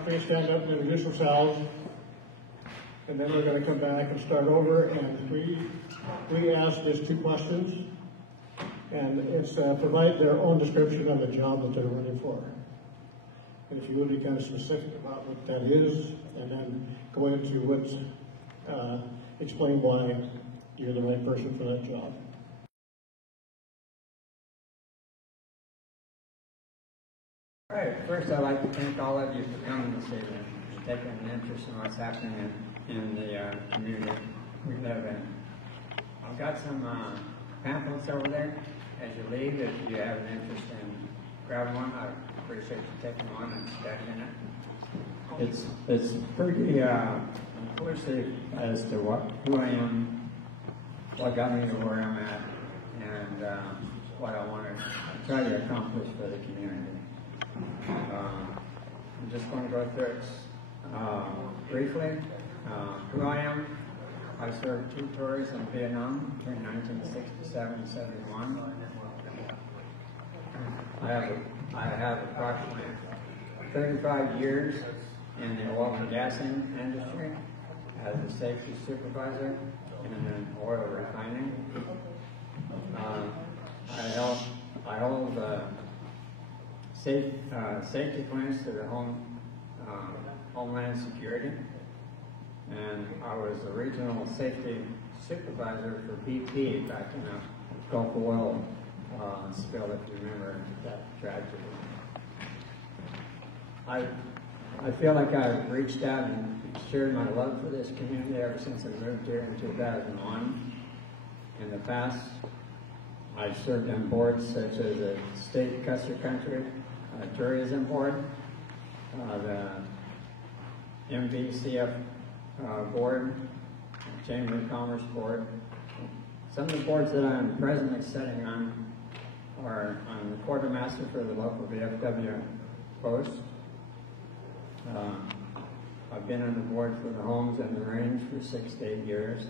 top three stand up and introduce themselves. And then we're going to come back and start over, and we ask just 2 questions. And it's provide their own description of the job that they're running for. And if you would be kind of specific about what that is, and then go into what, explain why you're the right person for that job. All right, first I'd like to thank all of you for coming this evening, taking an interest in what's happening in the community we live in. I've got some pamphlets over there. As you leave, if you have an interest in grabbing one, I appreciate you taking one and studying it. It's pretty inclusive as to who I am, what got me to where I'm at, and what I want to try to accomplish for the community. I'm just going to go through it briefly. Who I am. I served 2 tours in Vietnam between 1967 and 71. I have approximately 35 years in the oil and gas industry as a safety supervisor in an oil refining. I hold safety clearance to the Homeland Security, and I was the regional safety supervisor for BP back in the Gulf oil spill, if you remember that tragedy. I feel like I've reached out and shared my love for this community ever since I moved here in 2001. In the past, I've served on boards such as the State Custer Country Tourism Board, the MVCF Board, Chamber of Commerce Board. Some of the boards that I'm presently sitting on are on the quartermaster for the local VFW post. I've been on the board for the Homes and the Range for 6 to 8 years.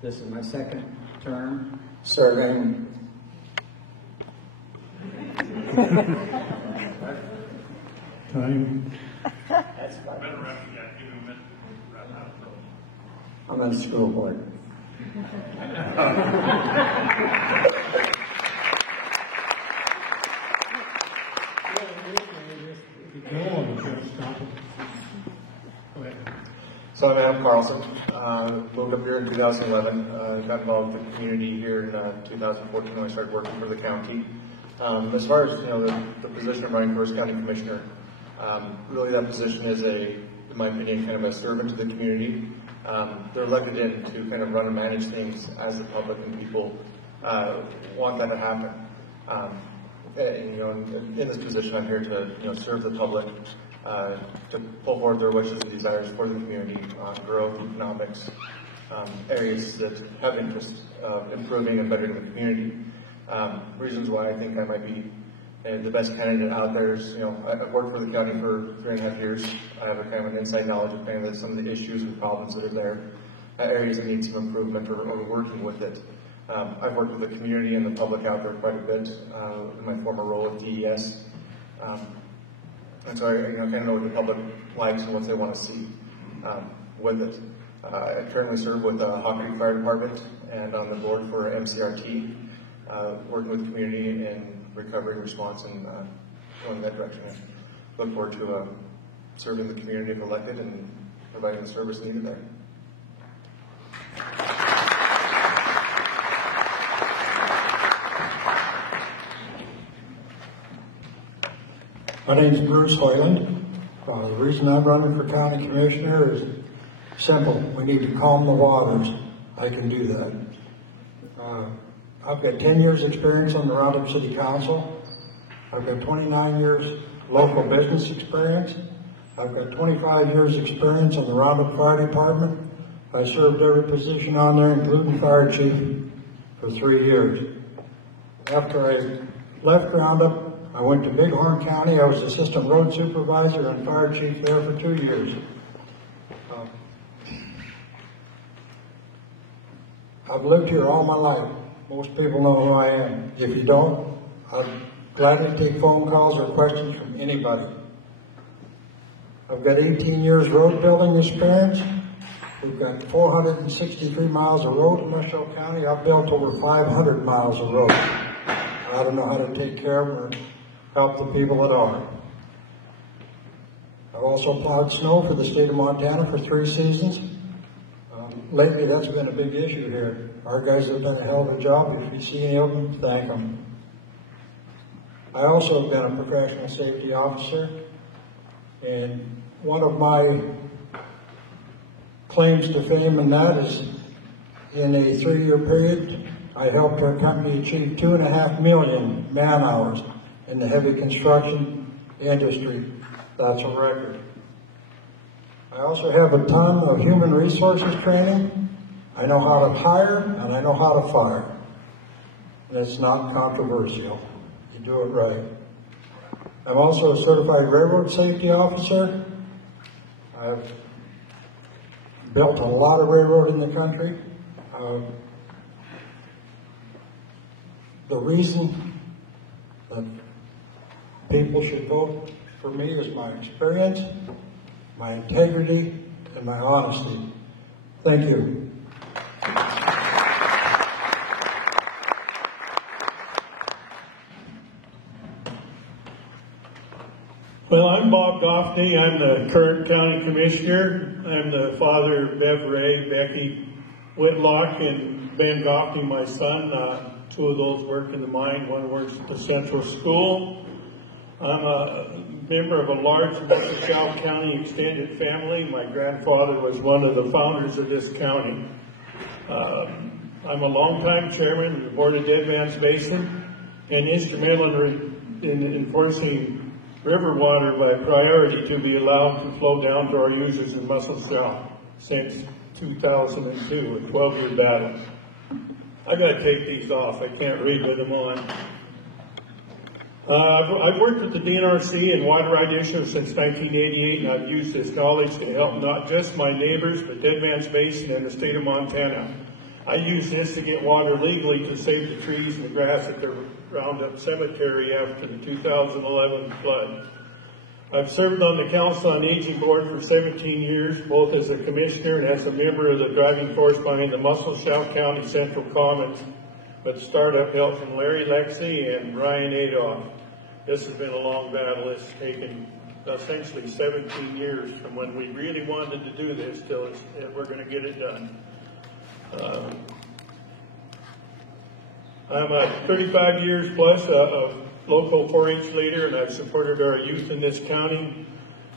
This is my 2nd term serving. Time. That's I'm on the school board. So I'm Adam Carlson. Moved up here in 2011. Got involved with the community here in 2014 when I started working for the county. As far as the position of running for as county commissioner, really that position is in my opinion, kind of a servant to the community. They're elected in to kind of run and manage things as the public and people want that to happen. In this position, I'm here to serve the public, to pull forward their wishes and desires for the community on growth, economics, areas that have interest of improving and bettering the community. Reasons why I think I might be the best candidate out there is, I've worked for the county for 3.5 years. I have a kind of an inside knowledge of kind of some of the issues and problems that are there, areas that need some improvement or working with it. I've worked with the community and the public out there quite a bit in my former role at DES. And so I kind of know what the public likes and what they want to see with it. I currently serve with the Hawk Creek Fire Department and on the board for MCRT, working with the community in recovery response and going in that direction. I look forward to serving the community if elected and providing the service needed there. My name is Bruce Hoyland. The reason I'm running for county commissioner is simple. We need to calm the waters. I can do that. I've got 10 years experience on the Roundup City Council. I've got 29 years local business experience. I've got 25 years experience on the Roundup Fire Department. I served every position on there, including fire chief, for 3 years. After I left Roundup, I went to Bighorn County. I was assistant road supervisor and fire chief there for 2 years. I've lived here all my life. Most people know who I am. If you don't, I'd gladly take phone calls or questions from anybody. I've got 18 years road building experience. We've got 463 miles of road in Muscle County. I've built over 500 miles of road. I don't know how to take care of them or help the people that are. I've also plowed snow for the state of Montana for 3 seasons. Lately, that's been a big issue here. Our guys have done a hell of a job. If you see any of them, thank them. I also have been a professional safety officer, and one of my claims to fame in that is in a 3-year period, I helped our company achieve 2.5 million man hours in the heavy construction industry. That's a record. I also have a ton of human resources training. I know how to hire and I know how to fire. And it's not controversial. You do it right. I'm also a certified railroad safety officer. I've built a lot of railroad in the country. The reason that people should vote for me is my experience, my integrity, and my honesty. Thank you. Well, I'm Bob Goffney. I'm the current county commissioner. I'm the father of Bev Ray, Becky Whitlock, and Ben Goffney, my son. 2 of those work in the mine. One works at the Central School. I'm a member of a large Muscle County extended family. My grandfather was one of the founders of this county. I'm a longtime chairman of the Board of Deadman's Basin and instrumental in enforcing river water by priority to be allowed to flow down to our users in Muscle South since 2002, a 12-year battle. I gotta take these off. I can't read with them on. I've worked with the DNRC and water right issues since 1988, and I've used this knowledge to help not just my neighbors, but Deadman's Basin and the state of Montana. I use this to get water legally to save the trees and the grass at the Roundup Cemetery after the 2011 flood. I've served on the Council on Aging Board for 17 years, both as a commissioner and as a member of the driving force behind the Muscle South County Central Commons with startup help from Larry Lexi and Brian Adolph. This has been a long battle. It's taken essentially 17 years from when we really wanted to do this till we're going to get it done. I'm a 35 years plus of local 4-H leader, and I've supported our youth in this county.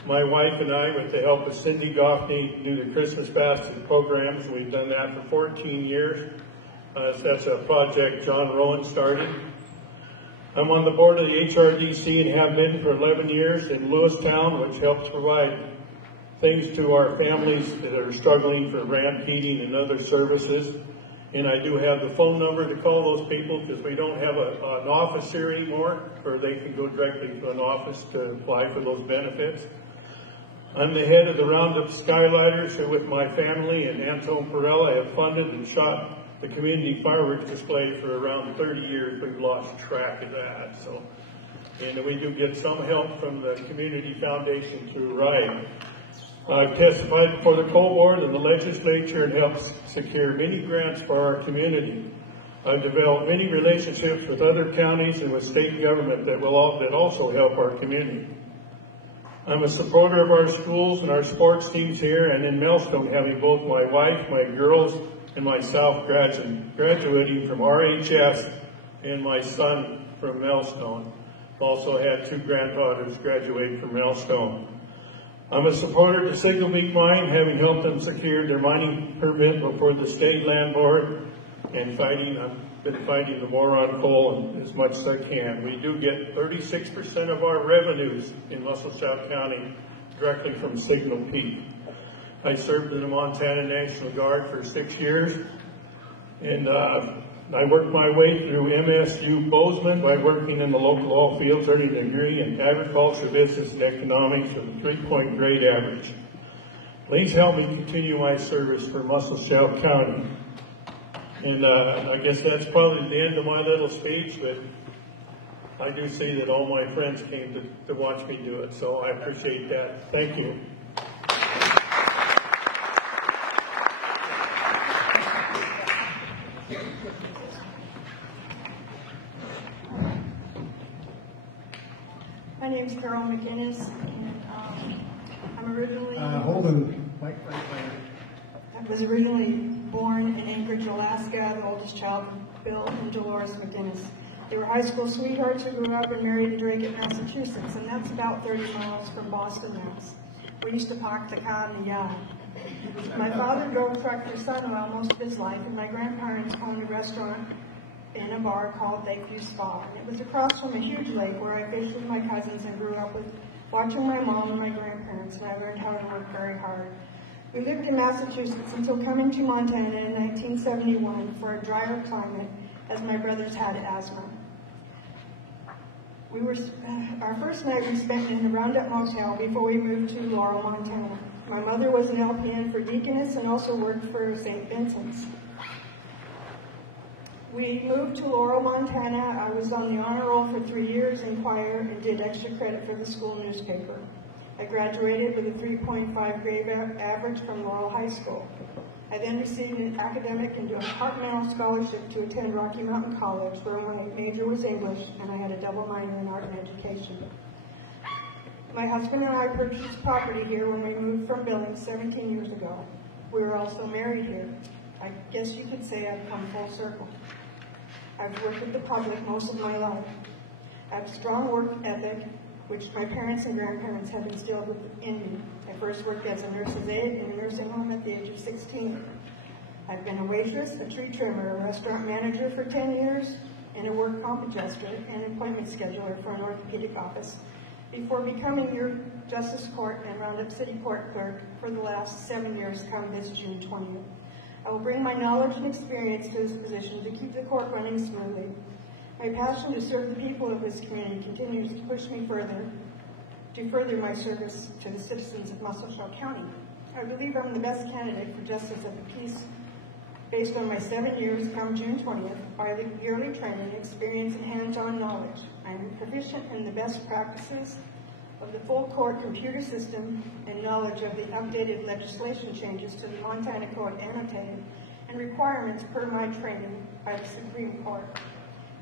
My wife and I, with the help of Cindy Goffney, do the Christmas basket programs. We've done that for 14 years. That's a project John Rowan started. I'm on the board of the HRDC and have been for 11 years in Lewistown, which helps provide things to our families that are struggling for rent, heating, and other services. And I do have the phone number to call those people because we don't have an office here anymore where they can go directly to an office to apply for those benefits. I'm the head of the Roundup Skylighters, who with my family and Anton Perella have funded and shot the community fireworks display for around 30 years. We've lost track of that. And we do get some help from the Community Foundation through RIDE. I've testified before the Coal Board and the legislature and helped secure many grants for our community. I've developed many relationships with other counties and with state government that also help our community. I'm a supporter of our schools and our sports teams here and in Millstone, having both my wife, my girls, and myself graduating from RHS and my son from Millstone. Also had 2 granddaughters graduate from Millstone. I'm a supporter of the Signal Peak Mine, having helped them secure their mining permit before the State Land Board, and I've been fighting the war on coal as much as I can. We do get 36% of our revenues in Muscle South County directly from Signal Peak. I served in the Montana National Guard for 6 years, and I worked my way through MSU Bozeman by working in the local oil fields, earning a degree in agriculture, business, and economics with a 3-point grade average. Please help me continue my service for Muscle South County. And I guess that's probably the end of my little speech, but I do see that all my friends came to watch me do it, so I appreciate that. Thank you. name's Carol McInnes, and I'm originally I was originally born in Anchorage, Alaska, the oldest child of Bill and Dolores McInnes. They were high school sweethearts who grew up and married in Dracut, Massachusetts, and that's about 30 miles from Boston, Mass. We used to park the car in the yard. My father drove truck for Sunwell most of his life, and my grandparents owned a restaurant and a bar called Lakeview Spa. And it was across from a huge lake where I fished with my cousins and grew up with watching my mom and my grandparents, and I learned how to work very hard. We lived in Massachusetts until coming to Montana in 1971 for a drier climate, as my brothers had asthma. Our first night we spent in the Roundup Motel before we moved to Laurel, Montana. My mother was an LPN for Deaconess and also worked for St. Vincent's. We moved to Laurel, Montana. I was on the honor roll for 3 years in choir and did extra credit for the school newspaper. I graduated with a 3.5 grade average from Laurel High School. I then received an academic and departmental scholarship to attend Rocky Mountain College, where my major was English, and I had a double minor in art and education. My husband and I purchased property here when we moved from Billings 17 years ago. We were also married here. I guess you could say I've come full circle. I've worked with the public most of my life. I have a strong work ethic, which my parents and grandparents have instilled in me. I first worked as a nurse's aide in a nursing home at the age of 16. I've been a waitress, a tree trimmer, a restaurant manager for 10 years, and a work comp adjuster and appointment scheduler for an orthopedic office before becoming your Justice Court and Roundup City Court clerk for the last 7 years, come this June 20th. I will bring my knowledge and experience to this position to keep the court running smoothly. My passion to serve the people of this community continues to push me to further my service to the citizens of Muscle County. I believe I'm the best candidate for Justice of the Peace based on my 7 years, come June 20th, yearly training, experience, and hands-on knowledge. I am proficient in the best practices of the full court computer system and knowledge of the updated legislation changes to the Montana Code annotated and requirements per my training by the Supreme Court.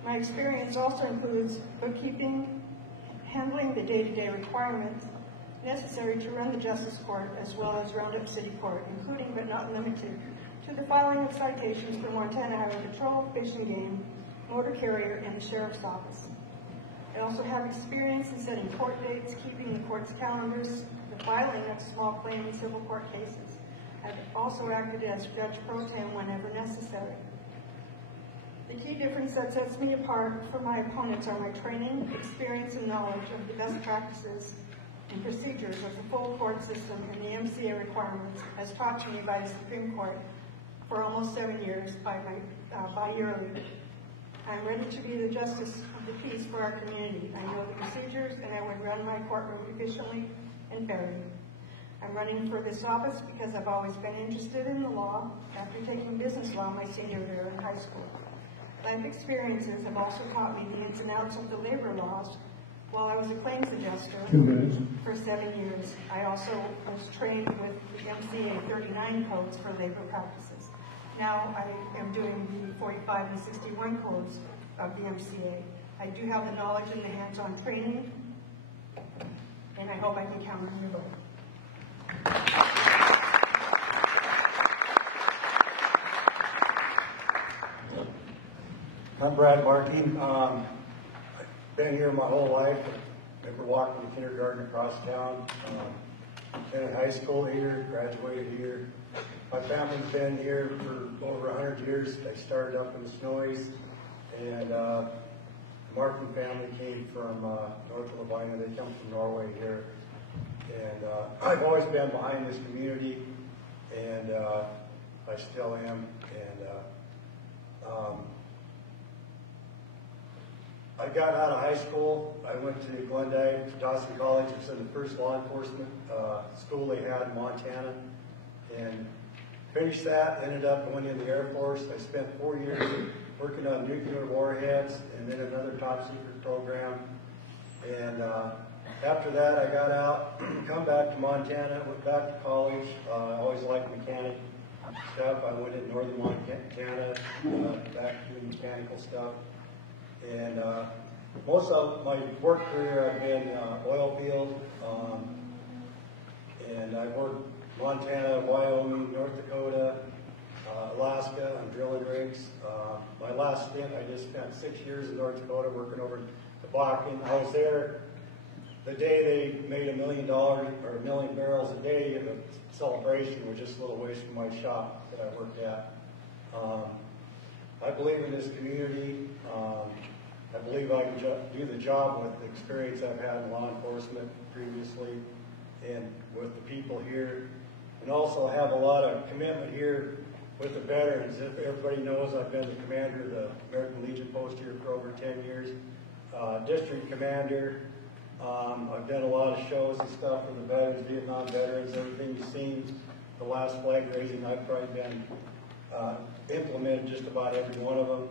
My experience also includes bookkeeping, handling the day-to-day requirements necessary to run the Justice Court, as well as Roundup City Court, including but not limited to the filing of citations for Montana Highway Patrol, Fish and Game, Motor Carrier, and the Sheriff's Office. I also have experience in setting court dates, keeping the court's calendars, the filing of small claim and civil court cases. I've also acted as judge pro tem whenever necessary. The key difference that sets me apart from my opponents are my training, experience, and knowledge of the best practices and procedures of the full court system and the MCA requirements as taught to me by the Supreme Court for almost 7 years bi-yearly. I'm ready to be the justice of the peace for our community. I know the procedures, and I would run my courtroom efficiently and fairly. I'm running for this office because I've always been interested in the law after taking business law my senior year in high school. Life experiences have also taught me the ins and outs of the labor laws. While I was a claims adjuster for 7 years, I also was trained with the MCA 39 codes for labor practices. Now I am doing the 45 and 61 codes of the MCA. I do have the knowledge and the hands-on training, and I hope I can count on your vote. I'm Brad Marking. I've been here my whole life. Never walked from kindergarten across town. Been in high school here, graduated here. My family's been here for over 100 years. I started up in the Snowies, and the Martin family came from North Lavina. They come from Norway here. And I've always been behind this community, and I still am. And I got out of high school. I went to Glendive, Dawson College. It was the first law enforcement school they had in Montana. And finished that, ended up going in the Air Force. I spent 4 years working on nuclear warheads and then another top secret program. And after that, I got out, come back to Montana, went back to college. I always liked mechanic stuff. I went in northern Montana, back to mechanical stuff. And Most of my work career I've been oil field, and I've worked Montana, Wyoming, North Dakota, Alaska on drilling rigs. My last stint, I just spent 6 years in North Dakota working over the Bakken. I was there the day they made $1 million or 1 million barrels a day in the celebration, was just a little ways from my shop that I worked at. I believe in this community. I believe I can do the job with the experience I've had in law enforcement previously and with the people here. And also have a lot of commitment here with the veterans. If everybody knows, I've been the commander of the American Legion post here for over 10 years. District commander. I've done a lot of shows and stuff for the veterans, Vietnam veterans, everything you've seen. The last flag raising, I've probably been implemented just about every one of them.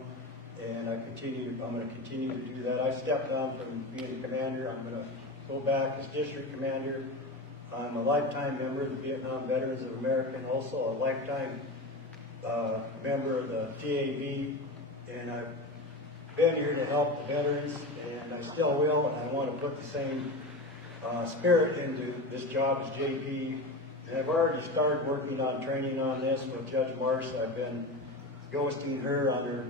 And I'm going to continue to do that. I stepped down from being a commander. I'm going to go back as district commander. I'm a lifetime member of the Vietnam Veterans of America, and also a lifetime member of the TAV. And I've been here to help the veterans, and I still will. And I want to put the same spirit into this job as JP. And I've already started working on training on this with Judge Marsh. I've been ghosting her on her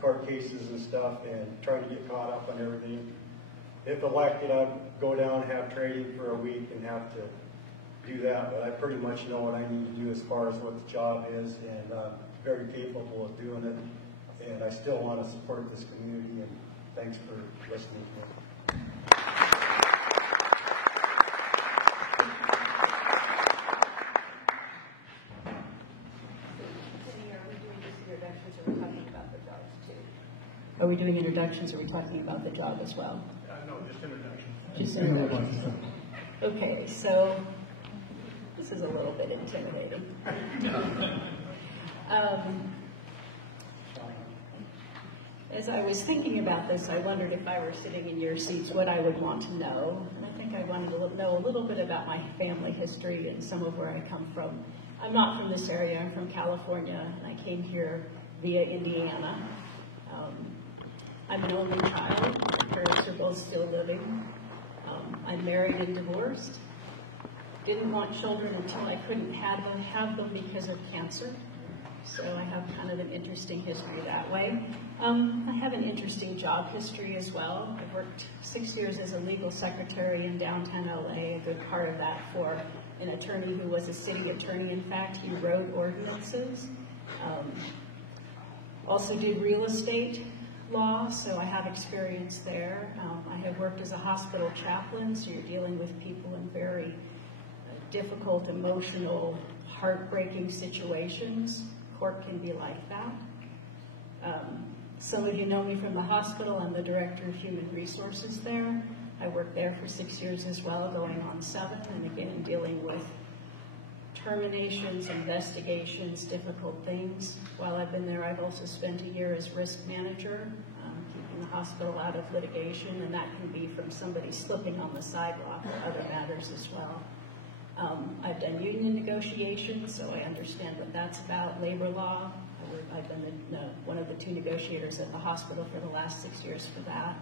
court cases and stuff and trying to get caught up on everything. If elected, I'd go down and have training for a week and have to do that, but I pretty much know what I need to do as far as what the job is, and very capable of doing it. And I still want to support this community, and thanks for listening to me. Are we doing introductions, or are we talking about the job as well? No, just introduction. Just introductions. Okay, so this is a little bit intimidating. As I was thinking about this, I wondered if I were sitting in your seats, what I would want to know. And I think I wanted to know a little bit about my family history and some of where I come from. I'm not from this area. I'm from California, and I came here via Indiana. I'm an only child. My parents are both still living. I'm married and divorced. Didn't want children until I couldn't have them because of cancer. So I have kind of an interesting history that way. I have an interesting job history as well. I've worked 6 years as a legal secretary in downtown LA, a good part of that for an attorney who was a city attorney. In fact, he wrote ordinances. Also did real estate law, so I have experience there. I have worked as a hospital chaplain, so you're dealing with people in very difficult, emotional, heartbreaking situations. Court can be like that. Some of you know me from the hospital. I'm the director of human resources there. I worked there for 6 years as well, going on 7, and again, dealing with terminations, investigations, difficult things. While I've been there, I've also spent a year as risk manager, keeping the hospital out of litigation, and that can be from somebody slipping on the sidewalk or other matters as well. I've done union negotiations, so I understand what that's about, labor law. I've been one of the 2 negotiators at the hospital for the last 6 years for that.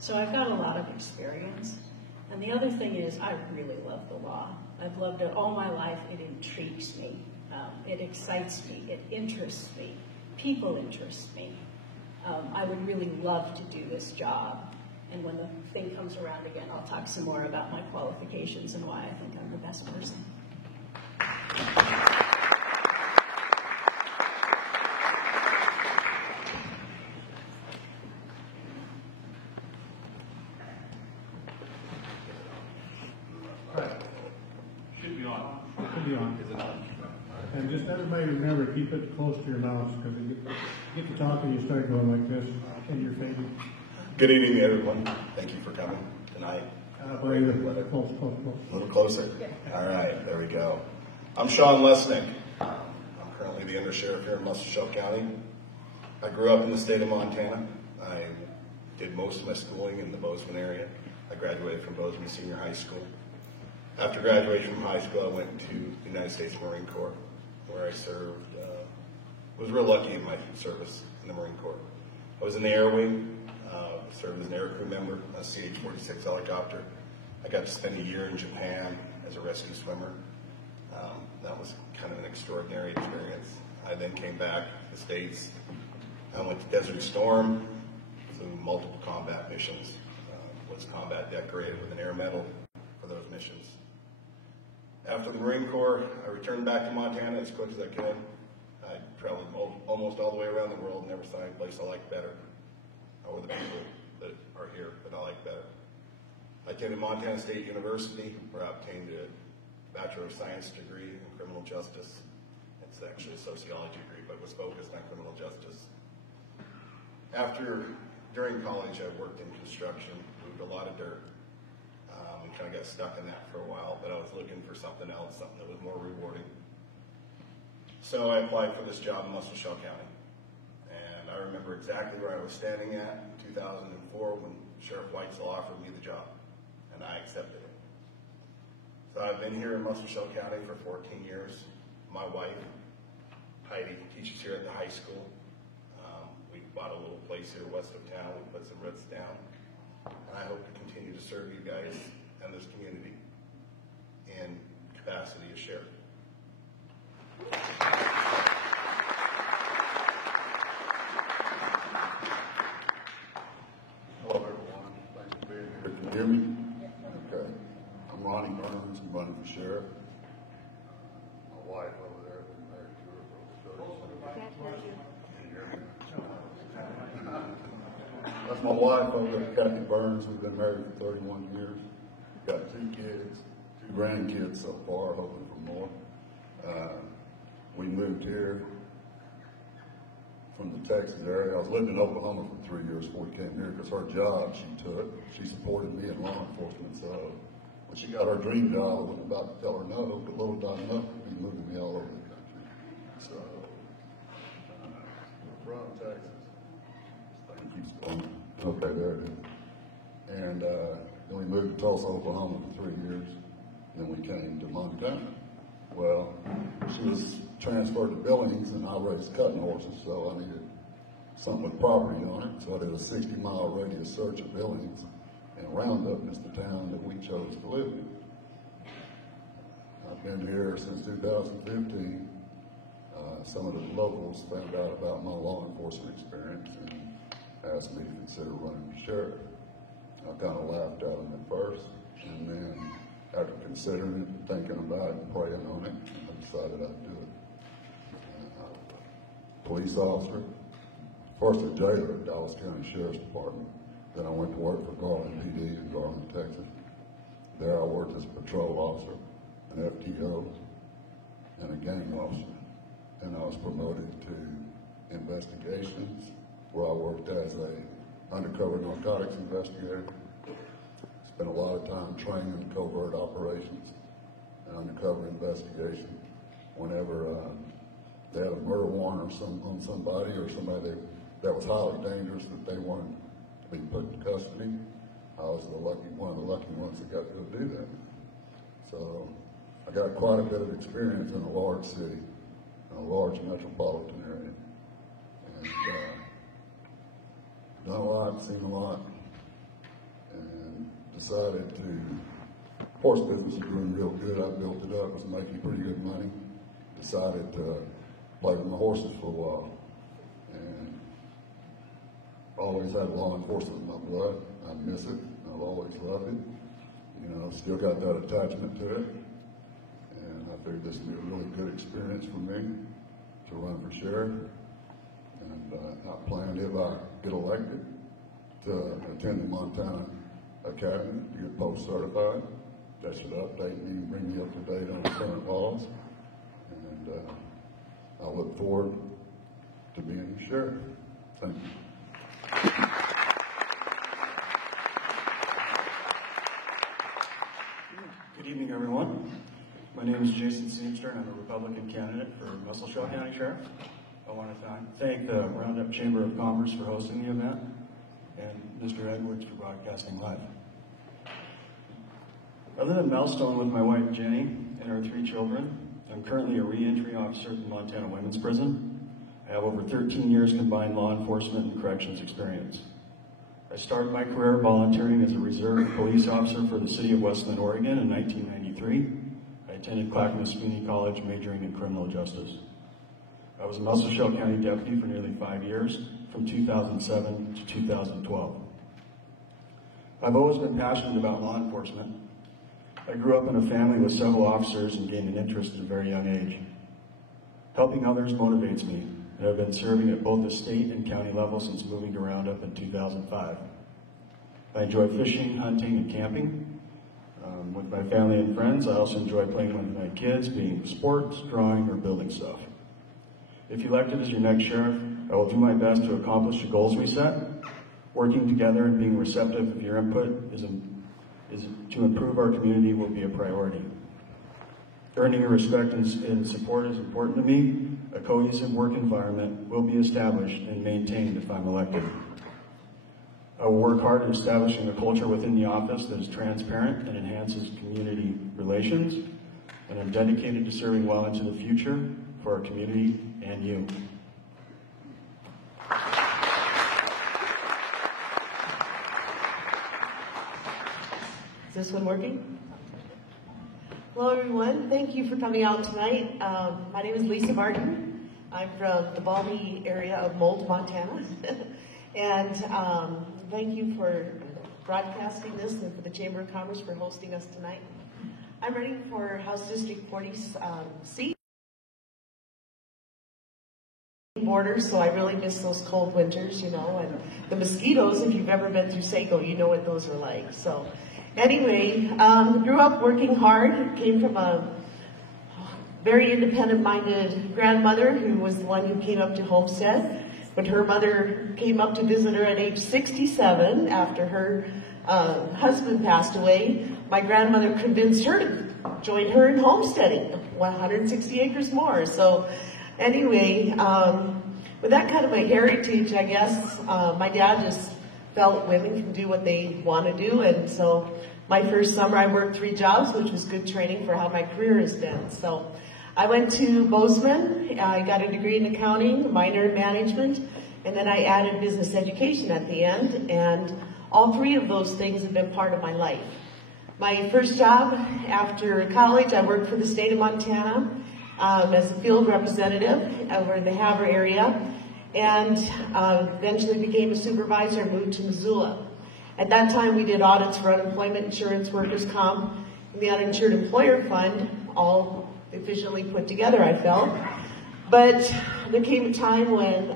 So I've got a lot of experience. And the other thing is, I really love the law. I've loved it all my life. It intrigues me. It excites me. It interests me. People interest me. I would really love to do this job. And when the thing comes around again, I'll talk some more about my qualifications and why I think I'm the best person. Should be on. And just everybody remember, keep it close to your mouth, because you get to talking, you start going like this, and you're fading. Good evening, everyone. Thank you for coming tonight. A little closer. All right, there we go. I'm Sean Lesnick. I'm currently the undersheriff here in Muscle Shoals County. I grew up in the state of Montana. I did most of my schooling in the Bozeman area. I graduated from Bozeman Senior High School. After graduation from high school, I went to the United States Marine Corps, where I served. Was real lucky in my service in the Marine Corps. I was in the Air Wing. served as an aircrew member on a CH-46 helicopter. I got to spend a year in Japan as a rescue swimmer. That was kind of an extraordinary experience. I then came back to the States. I went to Desert Storm, flew multiple combat missions, was combat decorated with an air medal for those missions. After the Marine Corps, I returned back to Montana as quick as I could. I traveled almost all the way around the world, never saw any place I liked better, or the people that are here that I like better. I attended Montana State University, where I obtained a Bachelor of Science degree in criminal justice. It's actually a sociology degree, but was focused on criminal justice. During college, I worked in construction, moved a lot of dirt, and kind of got stuck in that for a while, but I was looking for something else, something that was more rewarding. So I applied for this job in Muscle Shell County. And I remember exactly where I was standing at in 2004 when Sheriff Weitzel offered me the job, and I accepted it. So I've been here in Muscle Shell County for 14 years. My wife, Heidi, teaches here at the high school. We bought a little place here west of town. We put some roots down. And I hope to continue to serve you guys and this community in capacity as sheriff. Hello, everyone. Thanks for being here. Can you hear me? Okay. I'm Ronnie Burns. I'm running for sheriff. My wife over there, I've been married to her for over 30 years. Can you hear me? That's my wife over there, Kathy Burns. We've been married for 31 years. Got 2 kids, 2 grandkids so far, hoping for more. We moved here from the Texas area. I was living in Oklahoma for 3 years before we came here because her job she took, she supported me in law enforcement. So when she got her dream job, I wasn't about to tell her no, but little did I know she'd be moving me all over the country. So we're from Texas. This thing keeps going. Okay, there it is. And then we moved to Tulsa, Oklahoma for 3 years. Then we came to Montana. Well, she was transferred to Billings, and I raised cutting horses, so I needed something with property on it. So I did a 60-mile radius search of Billings, and Roundup is the town that we chose to live in. I've been here since 2015. Some of the locals found out about my law enforcement experience and asked me to consider running for sheriff. I kind of laughed at them at first, and then after considering it, and thinking about it, and praying on it, I decided I'd do it. I was a police officer, first a jailer at Dallas County Sheriff's Department. Then I went to work for Garland PD in Garland, Texas. There I worked as a patrol officer, an FTO, and a gang officer. Then I was promoted to investigations, where I worked as a undercover narcotics investigator. Spent a lot of time training covert operations and undercover investigation. Whenever they had a murder warrant on somebody or somebody that was highly dangerous that they wanted to be put in custody, I was one of the lucky ones that got to go do that. So I got quite a bit of experience in a large city, in a large metropolitan area. And done a lot, seen a lot, and decided to, horse business is doing real good. I built it up, was making pretty good money. Decided to play with my horses for a while. And always had law enforcement in my blood. I miss it. I've always loved it. You know, still got that attachment to it. And I figured this would be a really good experience for me to run for sheriff. And I planned, if I get elected, to attend the Montana Academy to get post-certified. That should update me, bring me up to date on current laws. And I look forward to being a sheriff. Thank you. Good evening, everyone. My name is Jason Seamster, and I'm a Republican candidate for Muscle Shell County Sheriff. I want to thank the Roundup Chamber of Commerce for hosting the event, and Mr. Edwards for broadcasting live. I live in Milestone with my wife Jenny and our 3 children. I'm currently a re-entry officer at the Montana Women's Prison. I have over 13 years combined law enforcement and corrections experience. I started my career volunteering as a reserve police officer for the city of Westland, Oregon in 1993. I attended Clackamas Community College, majoring in criminal justice. I was a Muscle Shell County deputy for nearly 5 years, from 2007 to 2012. I've always been passionate about law enforcement. I grew up in a family with several officers and gained an interest at a very young age. Helping others motivates me, and I've been serving at both the state and county level since moving to Roundup in 2005. I enjoy fishing, hunting, and camping. With my family and friends, I also enjoy playing with my kids, being sports, drawing, or building stuff. If elected as your next sheriff, I will do my best to accomplish the goals we set. Working together and being receptive of your input is to improve our community will be a priority. Earning your respect and support is important to me. A cohesive work environment will be established and maintained if I'm elected. I will work hard at establishing a culture within the office that is transparent and enhances community relations, and I'm dedicated to serving well into the future for our community and you. Is this one working? Hello everyone, thank you for coming out tonight. My name is Lisa Martin. I'm from the Balmy area of Mold, Montana. And thank you for broadcasting this and for the Chamber of Commerce for hosting us tonight. I'm running for House District 40 seat. Borders, so I really miss those cold winters, you know, and the mosquitoes, if you've ever been through Saco, you know what those are like. So anyway, grew up working hard, came from a very independent-minded grandmother who was the one who came up to Homestead. But her mother came up to visit her at age 67 after her husband passed away. My grandmother convinced her to join her in homesteading, 160 acres more. So anyway, with that kind of a heritage, I guess, my dad just felt women can do what they want to do. And so my first summer I worked 3 jobs, which was good training for how my career has been. So I went to Bozeman. I got a degree in accounting, a minor in management, and then I added business education at the end. And all 3 of those things have been part of my life. My first job after college, I worked for the state of Montana as a field representative over in the Havre area, and eventually became a supervisor and moved to Missoula. At that time, we did audits for unemployment insurance, workers' comp, and the uninsured employer fund, all efficiently put together, I felt. But there came a time when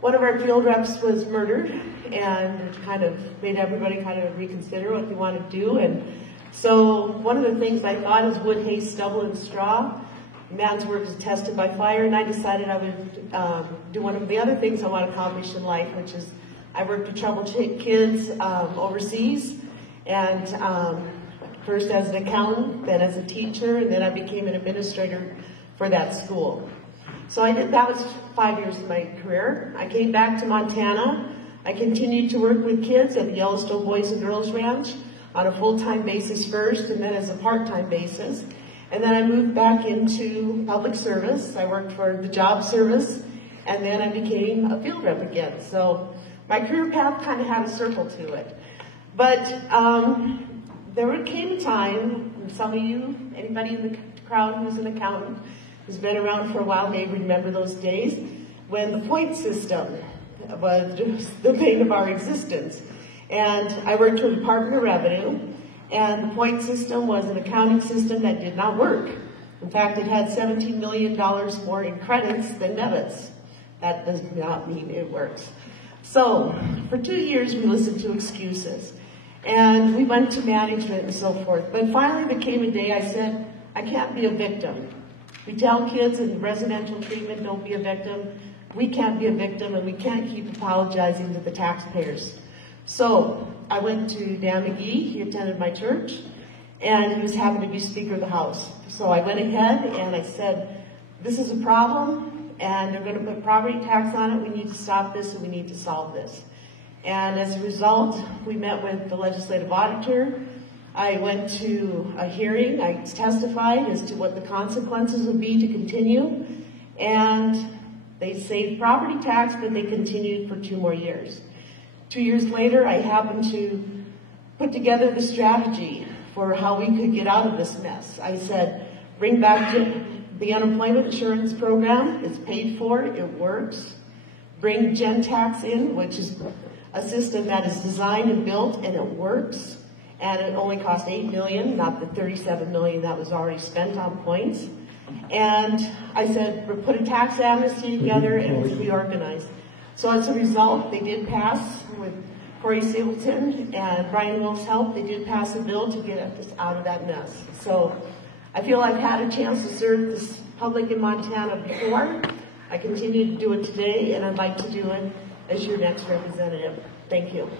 one of our field reps was murdered, and it kind of made everybody kind of reconsider what they wanted to do. And so one of the things I thought is wood, hay, stubble, and straw. Man's work is tested by fire, and I decided I would do one of the other things I want to accomplish in life, which is I worked with troubled kids overseas, and first as an accountant, then as a teacher, and then I became an administrator for that school. So that was 5 years of my career. I came back to Montana. I continued to work with kids at the Yellowstone Boys and Girls Ranch on a full-time basis first, and then as a part-time basis. And then I moved back into public service. I worked for the job service, and then I became a field rep again. So my career path kind of had a circle to it. But there came a time, and some of you, anybody in the crowd who's an accountant, who's been around for a while may remember those days, when the point system was just the bane of our existence. And I worked for the Department of Revenue, and the point system was an accounting system that did not work. In fact, it had $17 million more in credits than debits. That does not mean it works. So, for 2 years we listened to excuses. And we went to management and so forth. But finally there came a day I said, I can't be a victim. We tell kids in residential treatment, don't be a victim. We can't be a victim, and we can't keep apologizing to the taxpayers. So I went to Dan McGee. He attended my church, and he was happy to be Speaker of the House. So I went ahead and I said, this is a problem, and they're going to put property tax on it. We need to stop this, and we need to solve this. And as a result, we met with the legislative auditor. I went to a hearing. I testified as to what the consequences would be to continue. And they saved property tax, but they continued for 2 more years. 2 years later, I happened to put together the strategy for how we could get out of this mess. I said, bring back the unemployment insurance program. It's paid for, it works. Bring Gen Tax in, which is a system that is designed and built and it works. And it only cost $8 million, not the $37 million that was already spent on points. And I said, we'll put a tax amnesty together and it's reorganized. So as a result, they did pass with Corey Singleton and Brian Will's help. They did pass a bill to get us out of that mess. So I feel I've had a chance to serve this public in Montana before. I continue to do it today, and I'd like to do it as your next representative. Thank you.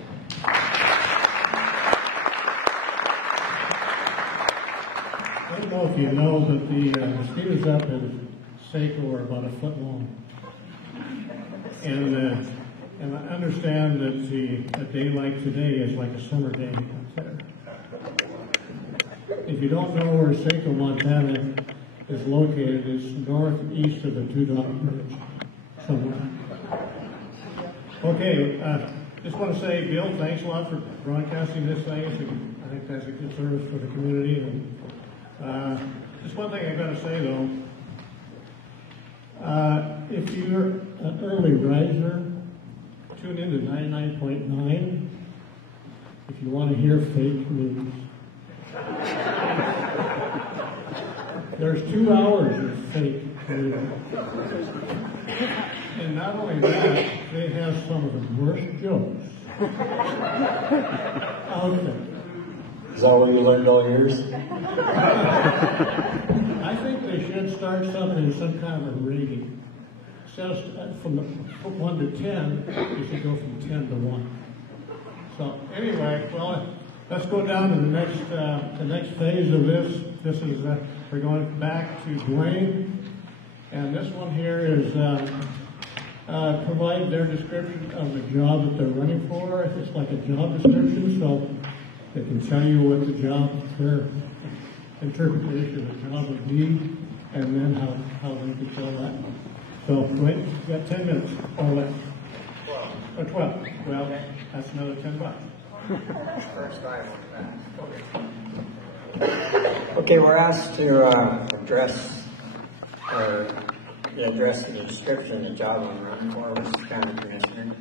I don't know if you know, but the mosquitoes up in Saco are about a foot long. And I understand that a day like today is like a summer day up there. If you don't know where Saco, Montana is located, it's northeast of the Two Dot Bridge, somewhere. Okay, just want to say, Bill, thanks a lot for broadcasting this thing. I think that's a good service for the community. And just one thing I got to say though, if you're an early riser, tune in to 99.9 if you want to hear fake news. There's 2 hours of fake news. And not only that, they have some of the worst jokes out there. Is that what you learned all years? I think they should start something, some kind of a rating. Instead of from 1 to 10, you should go from 10 to 1. So anyway, well, let's go down to the next phase of this. This is we're going back to Dwayne, and this one here is provide their description of the job that they're running for. It's like a job description, so they can tell you what the job, their interpretation of the job would be, and then how they could tell that. So, wait, you got 10 minutes, or less. 12. Well, that's another $10. Okay, we're asked to address the description of the job I'm running for, which is county commissioner.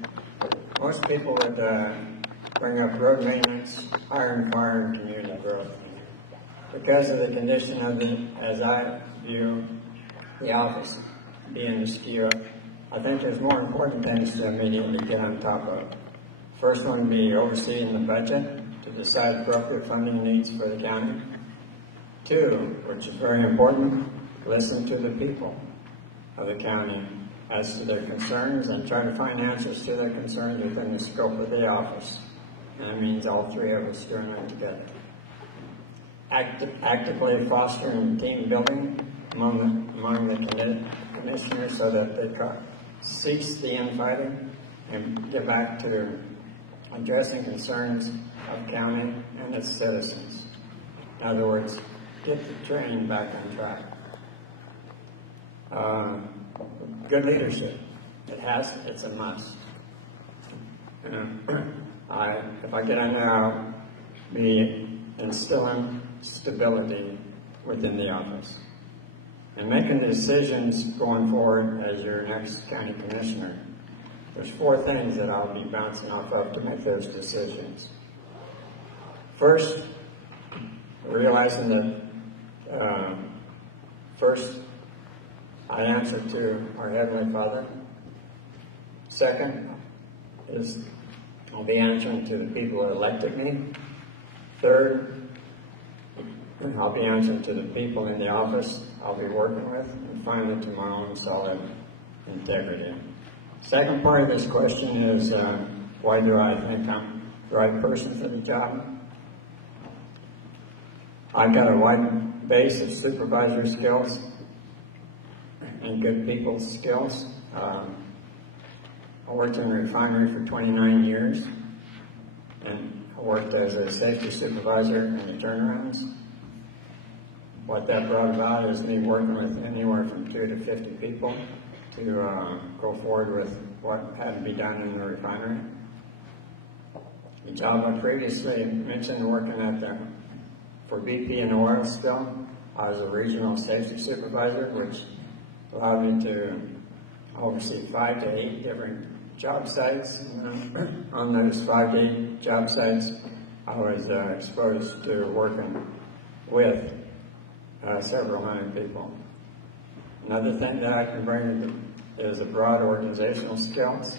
Most people would bring up road maintenance, hiring, fire, and community growth. Because of the condition of it, as I view the office being skew up, I think there's more important things to immediately get on top of. First one would be overseeing the budget to decide appropriate funding needs for the county. 2, which is very important, listen to the people of the county as to their concerns and try to find answers to their concerns within the scope of the office. And that means all 3 of us doing it together. Actively fostering team building among the commissioners so that they cease the infighting and get back to addressing concerns of county and its citizens. In other words, get the train back on track. Good leadership. It's a must. If I get in there, I'll be instilling stability within the office. And making decisions going forward as your next county commissioner. There's 4 things that I'll be bouncing off of to make those decisions. First, realizing that first, I answer to our Heavenly Father. Second is I'll be answering to the people who elected me. Third, I'll be answering to the people in the office I'll be working with. And finally, to my own solid integrity. Second part of this question is, why do I think I'm the right person for the job? I've got a wide base of supervisor skills and good people skills. I worked in a refinery for 29 years, and I worked as a safety supervisor in the turnarounds. What that brought about is me working with anywhere from 2 to 50 people to go forward with what had to be done in the refinery. The job I previously mentioned, working for BP and oil spill, I was a regional safety supervisor, which allowed me to oversee 5 to 8 different job sites. On those 5 to 8 job sites, I was exposed to working with several hundred people. Another thing that I can bring is a broad organizational skills.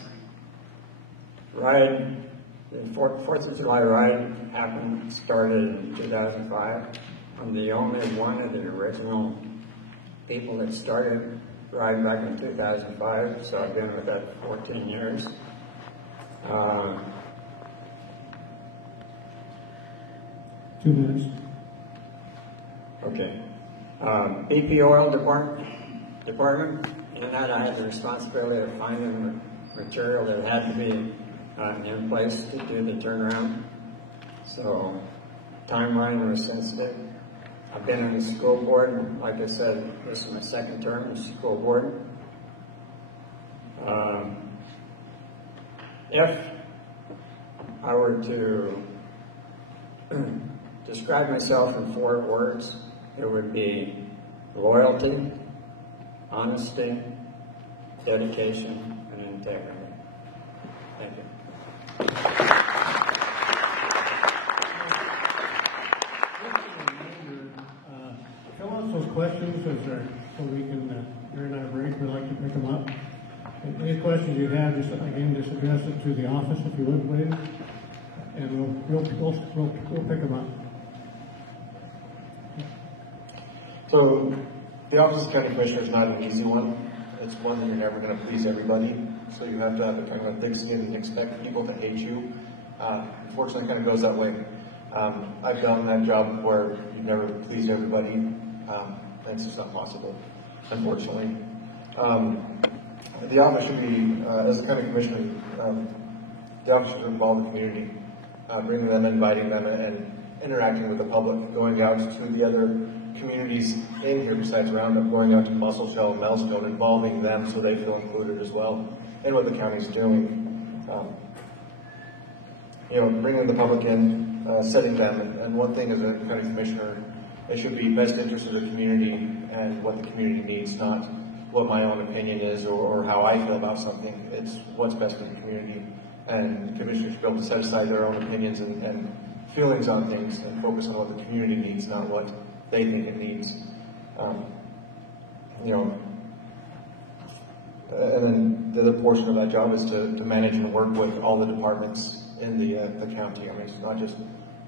The 4th of July ride started in 2005. I'm the only one of the original people that started Ride back in 2005, so I've been with that for 14 years. 2 minutes. Okay. BP Oil Department, and that I had the responsibility of finding the material that had to be in place to do the turnaround. So timeline was sensitive. I've been on the school board. Like I said, this is my 2nd term in school board. If I were to describe myself in 4 words, it would be loyalty, honesty, dedication, and integrity. Thank you. Fill out those questions so we can, during our break, we'd like to pick them up. And any questions you have, just address it to the office if you would, please. And we'll pick them up. So the Office of County Commissioner is not an easy one. It's one that you're never going to please everybody. So you have to have a kind of a thick skin and expect people to hate you. Unfortunately, it kind of goes that way. I've done that job where you never please everybody. And it's just not possible, unfortunately. The office should be, as a county commissioner, the office should involve the community, bringing them, inviting them, and interacting with the public, going out to the other communities in here besides Roundup, going out to Muscle Shell, Melstone, involving them so they feel included as well in what the county's doing. Bringing the public in, setting them, and one thing as a county commissioner, it should be best interest of the community and what the community needs, not what my own opinion is or how I feel about something. It's what's best for the community, and commissioners should be able to set aside their own opinions and feelings on things and focus on what the community needs, not what they think it needs. And then the other portion of that job is to manage and work with all the departments in the county. I mean, it's not just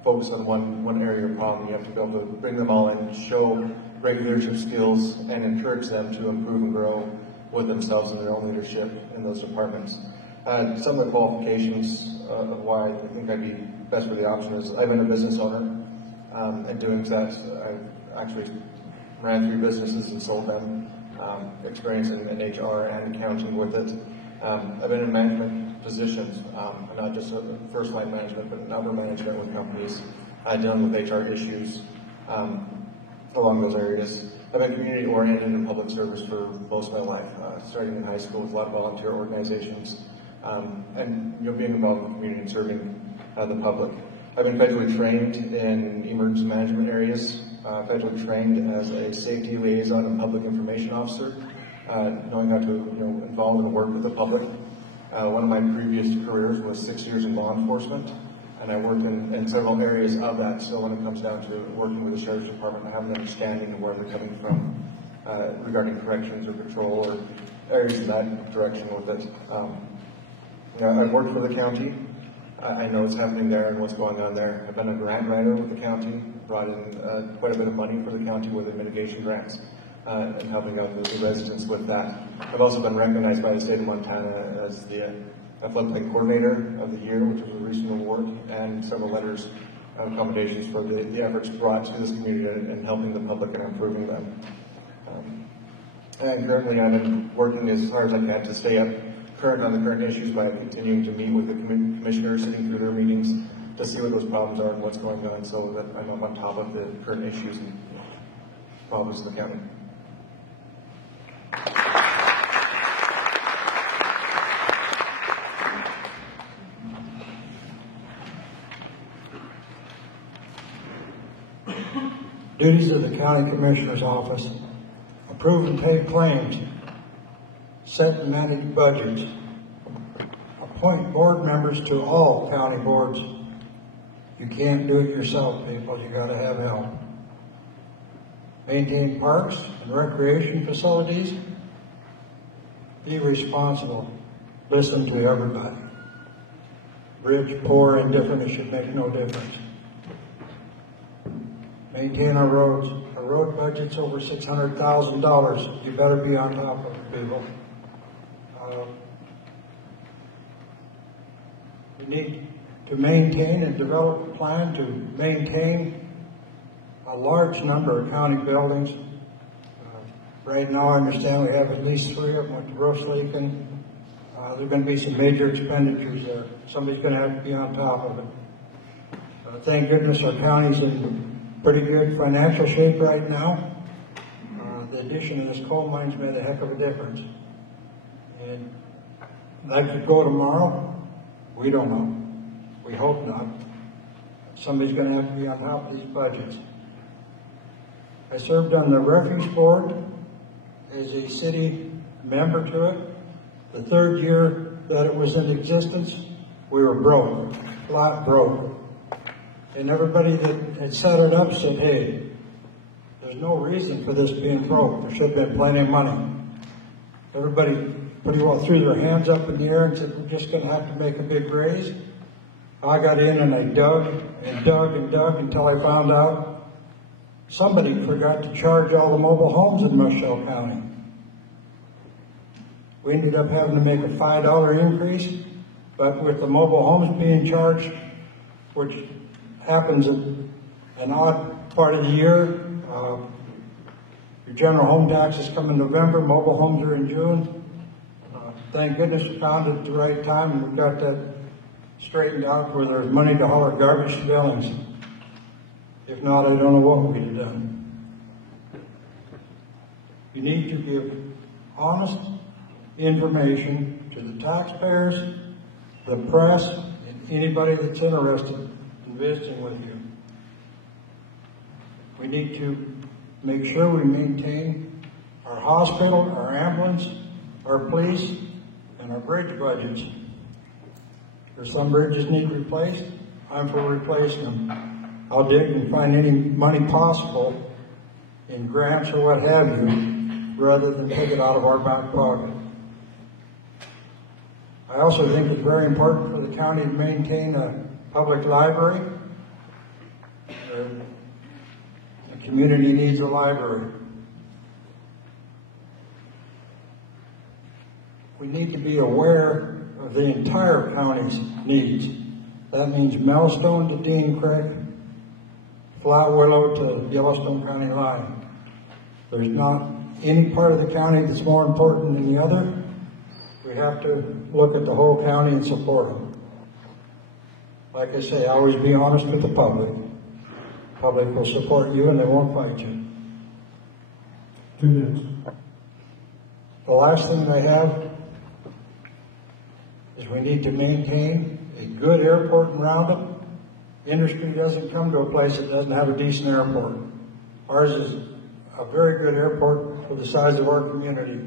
focus on one area of problem. You have to be able to bring them all in, show great leadership skills, and encourage them to improve and grow with themselves and their own leadership in those departments. Some of the qualifications of why I think I'd be best for the option is I've been a business owner, and doing that, I've actually ran 3 businesses and sold them, experience in HR and accounting with it. I've been in management positions, not just first-line management, but in upper management with companies, dealing with HR issues along those areas. I've been community-oriented in public service for most of my life, starting in high school with a lot of volunteer organizations, and being involved in the community and serving the public. I've been federally trained in emergency management areas, federally trained as a safety liaison and public information officer, knowing how to involve and work with the public. One of my previous careers was 6 years in law enforcement, and I worked in several areas of that. So when it comes down to working with the Sheriff's Department, I have an understanding of where they're coming from regarding corrections or patrol or areas in that direction with it. I've worked for the county. I know what's happening there and what's going on there. I've been a grant writer with the county, brought in quite a bit of money for the county with the mitigation grants and helping out the residents with that. I've also been recognized by the state of Montana as the Floodplain Coordinator of the Year, which was a recent award, and several letters of commendations for the efforts brought to this community and helping the public and improving them. And currently I've been working as hard as I can to stay up current on the current issues by continuing to meet with the commissioners, sitting through their meetings to see what those problems are and what's going on, so that I'm on top of the current issues and problems in the county. Duties of the County Commissioner's Office. Approve and pay claims. Set and manage budgets. Appoint board members to all county boards. You can't do it yourself, people. You gotta have help. Maintain parks and recreation facilities. Be responsible. Listen to everybody. Rich, poor, indifferent, it should make no difference. Maintain our roads. Our road budget's over $600,000. You better be on top of it, people. We need to maintain and develop a plan to maintain a large number of county buildings. Right now, I understand we have at least 3 of them with the roofs leaking. There are going to be some major expenditures there. Somebody's going to have to be on top of it. Thank goodness our county's in pretty good financial shape right now. The addition of this coal mine's made a heck of a difference. And that could go tomorrow. We don't know. We hope not. Somebody's going to have to be on top of these budgets. I served on the refuge board as a city member to it. The 3rd year that it was in existence, we were broke, flat broke. And everybody that had set it up said, hey, there's no reason for this being broke. There should have been plenty of money. Everybody pretty well threw their hands up in the air and said, we're just going to have to make a big raise. I got in and I dug and dug and dug until I found out somebody forgot to charge all the mobile homes in Musshell County. We ended up having to make a $5 increase, but with the mobile homes being charged, which happens at an odd part of the year, your general home taxes come in November, mobile homes are in June. Thank goodness we found it at the right time and we got that straightened out where there's money to haul our garbage to Billings. If not, I don't know what we'd have done. You need to give honest information to the taxpayers, the press, and anybody that's interested in visiting with you. We need to make sure we maintain our hospital, our ambulance, our police, and our bridge budgets. If some bridges need replaced, I'm for replacing them. I'll dig and find any money possible in grants or what have you, rather than take it out of our back pocket. I also think it's very important for the county to maintain a public library. The community needs a library. We need to be aware of the entire county's needs. That means Millstone to Dean Creek, Flat Willow to Yellowstone County line. There's not any part of the county that's more important than the other. We have to look at the whole county and support them. Like I say, always be honest with the public. The public will support you and they won't fight you. 2 minutes. The last thing I have is we need to maintain a good airport in Roundup. Industry doesn't come to a place that doesn't have a decent airport. Ours is a very good airport for the size of our community.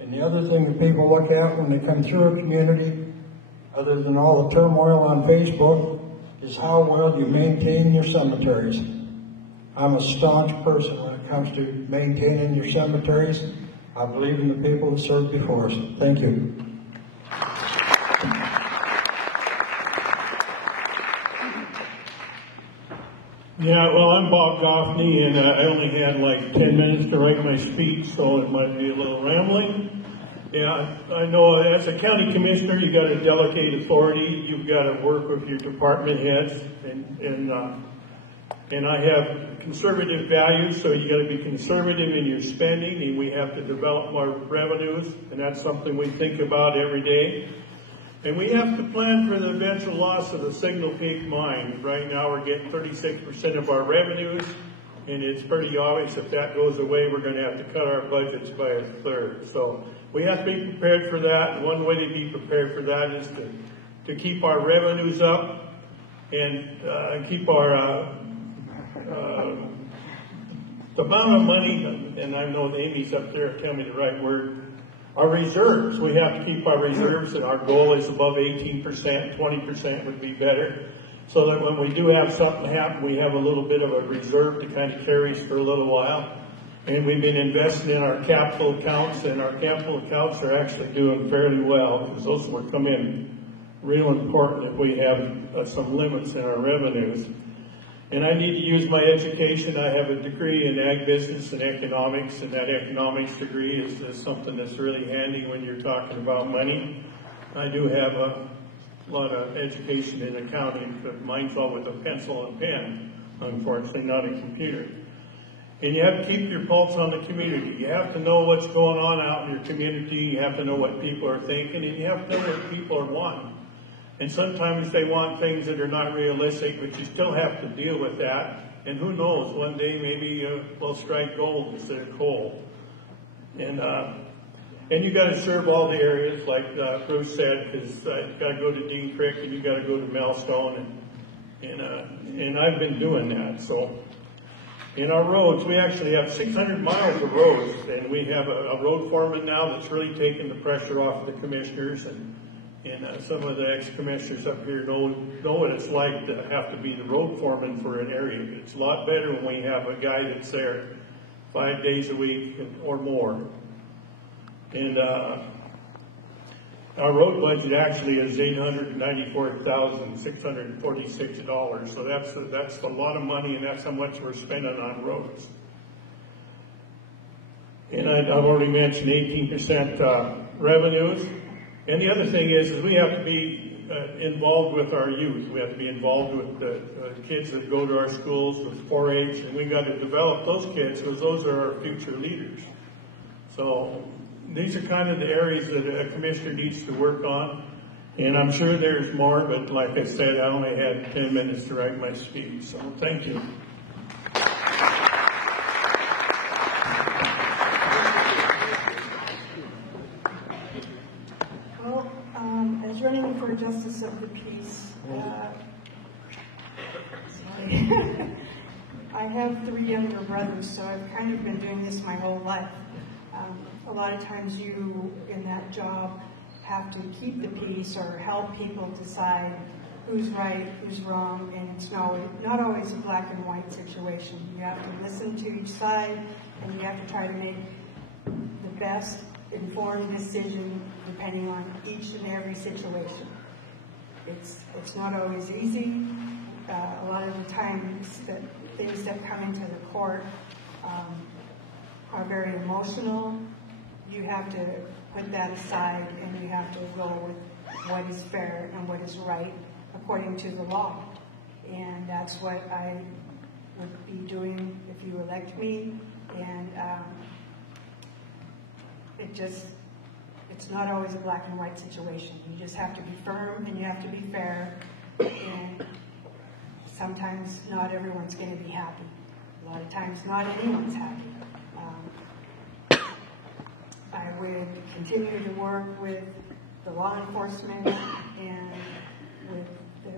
And the other thing that people look at when they come through a community, other than all the turmoil on Facebook, is how well you maintain your cemeteries. I'm a staunch person when it comes to maintaining your cemeteries. I believe in the people that served before us. Thank you. Yeah, well, I'm Bob Goffney, and I only had like 10 minutes to write my speech, so it might be a little rambling. Yeah, I know as a county commissioner, you got to delegate authority. You've got to work with your department heads, and I have conservative values, so you got to be conservative in your spending, and we have to develop our revenues, and that's something we think about every day. And we have to plan for the eventual loss of the Signal Peak mine. Right now we're getting 36% of our revenues, and it's pretty obvious if that goes away, we're going to have to cut our budgets by a third. So we have to be prepared for that. And one way to be prepared for that is to keep our revenues up and keep our the amount of money, and I know Amy's up there, tell me the right word, our reserves. We have to keep our reserves, and our goal is above 18%, 20% would be better, so that when we do have something happen, we have a little bit of a reserve to kind of carry us for a little while. And we've been investing in our capital accounts, and our capital accounts are actually doing fairly well, because those will come in real important if we have some limits in our revenues. And I need to use my education. I have a degree in ag business and economics, and that economics degree is something that's really handy when you're talking about money. I do have a lot of education in accounting, but mine's all with a pencil and pen, unfortunately, not a computer. And you have to keep your pulse on the community. You have to know what's going on out in your community. You have to know what people are thinking, and you have to know what people are wanting. And sometimes they want things that are not realistic, but you still have to deal with that. And who knows, one day maybe we'll strike gold instead of coal. And you got to serve all the areas, like Bruce said, because you got to go to Dean Creek and you got to go to Melstone, and I've been doing that. So in our roads, we actually have 600 miles of roads, and we have a road foreman now that's really taking the pressure off the commissioners, and some of the ex-commissioners up here know what it's like to have to be the road foreman for an area. It's a lot better when we have a guy that's there 5 days a week or more. And our road budget actually is $894,646. So that's a lot of money, and that's how much we're spending on roads. And I've already mentioned 18% revenues. And the other thing is we have to be involved with our youth. We have to be involved with the kids that go to our schools with 4-H, and we got to develop those kids because those are our future leaders. So these are kind of the areas that a commissioner needs to work on. And I'm sure there's more, but like I said, I only had 10 minutes to write my speech. So thank you. As running for Justice of the Peace, I have 3 younger brothers, so I've kind of been doing this my whole life. A lot of times you, in that job, have to keep the peace or help people decide who's right, who's wrong, and it's not always a black and white situation. You have to listen to each side, and you have to try to make the best informed decision depending on each and every situation. It's not always easy. A lot of the times things that come into the court are very emotional. You have to put that aside, and you have to go with what is fair and what is right according to the law. And that's what I would be doing if you elect me. And it's not always a black and white situation. You just have to be firm, and you have to be fair, and sometimes not everyone's going to be happy. A lot of times not anyone's happy. I would continue to work with the law enforcement and with the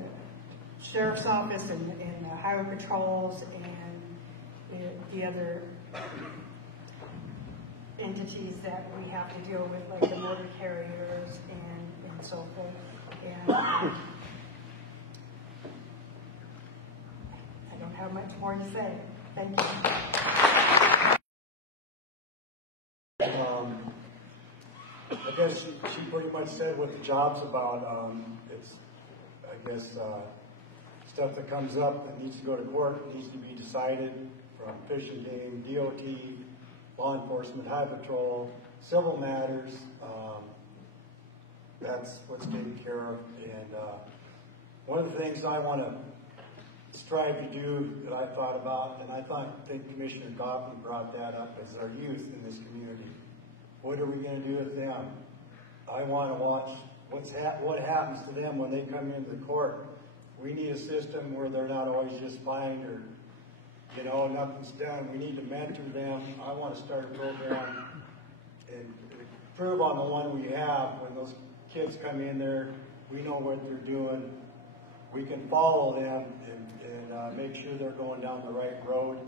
sheriff's office and the highway patrols and the other entities that we have to deal with, like the motor carriers and so forth. And I don't have much more to say. Thank you. I guess she pretty much said what the job's about. It's, I guess, stuff that comes up that needs to go to court, needs to be decided from Fish and Game, DOT, law enforcement, highway patrol, civil matters. That's what's taken care of. And one of the things I want to strive to do that I thought about, and I think Commissioner Goffman brought that up, is our youth in this community. What are we going to do with them? I want to watch what happens to them when they come into the court. We need a system where they're not always just fined or, nothing's done. We need to mentor them. I want to start a program and improve on the one we have. When those kids come in there, we know what they're doing. We can follow them and make sure they're going down the right road.